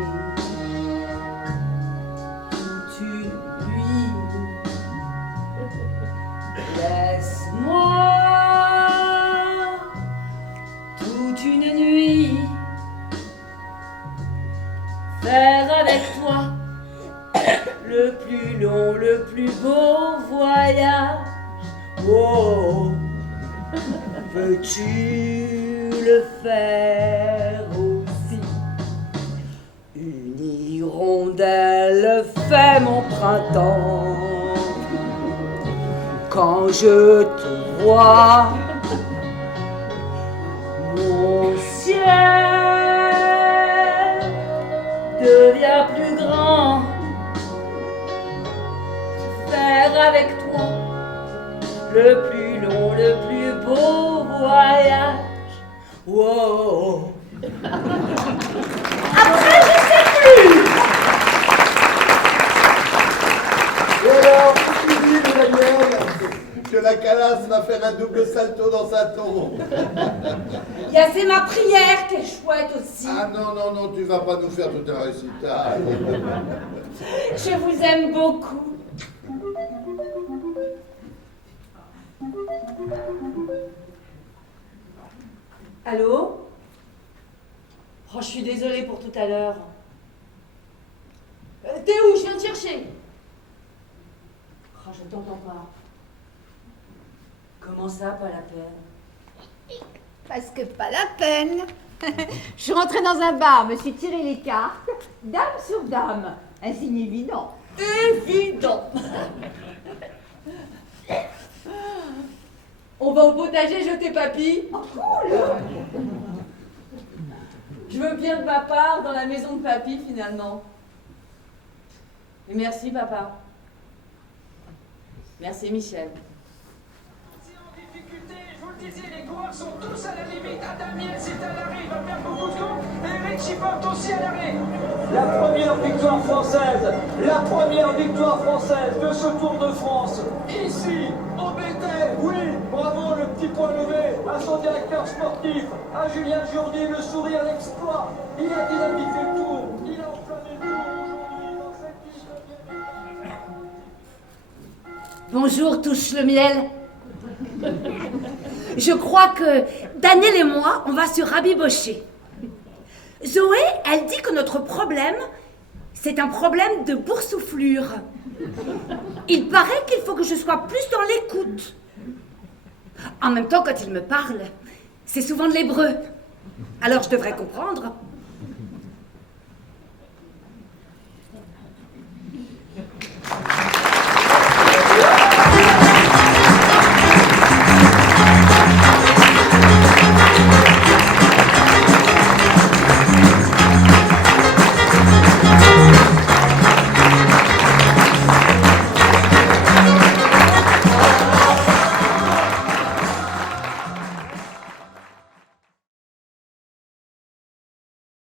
toute une nuit. Laisse-moi toute une nuit faire avec toi le plus long, le plus beau voyage. Oh, peux-tu le faire aussi? Une hirondelle fait mon printemps. Quand je te vois, mon ciel devient plus grand. Faire avec toi le plus long, le plus beau voyage. Wow. Après, je sais plus. Et alors, tu dis, Daniel, que la calasse va faire un double salto dans sa tombe. C'est ma prière qui est chouette aussi. Ah non, non, non, tu vas pas nous faire tout un récital. Je vous aime beaucoup. Allô? Oh, je suis désolée pour tout à l'heure. T'es où? Je viens te chercher. Oh, je t'entends pas. Comment ça, pas la peine? Parce que pas la peine. Je suis rentrée dans un bar, me suis tiré les cartes, dame sur dame. Un signe évident. Évident. On va au potager jeter papy. Oh, cool. Je veux bien de ma part dans la maison de papy finalement. Et merci papa. Merci Michel. Je vous le disais, les coureurs sont tous à la limite. Adamiel, si elle arrive à faire beaucoup de comptes, Eric qui peuvent aussi aller. La première victoire française de ce Tour de France, ici, au Béthel. Oui, bravo le petit point levé à son directeur sportif, à Julien Jourdi, le sourire, l'exploit. Il a dynamité le Tour, il a enflammé le Tour aujourd'hui dans cette 19e. Bonjour, touche le miel. Je crois que Daniel et moi, on va se rabibocher. Zoé, elle dit que notre problème, c'est un problème de boursouflure. Il paraît qu'il faut que je sois plus dans l'écoute. En même temps, quand il me parle, c'est souvent de l'hébreu. Alors je devrais comprendre.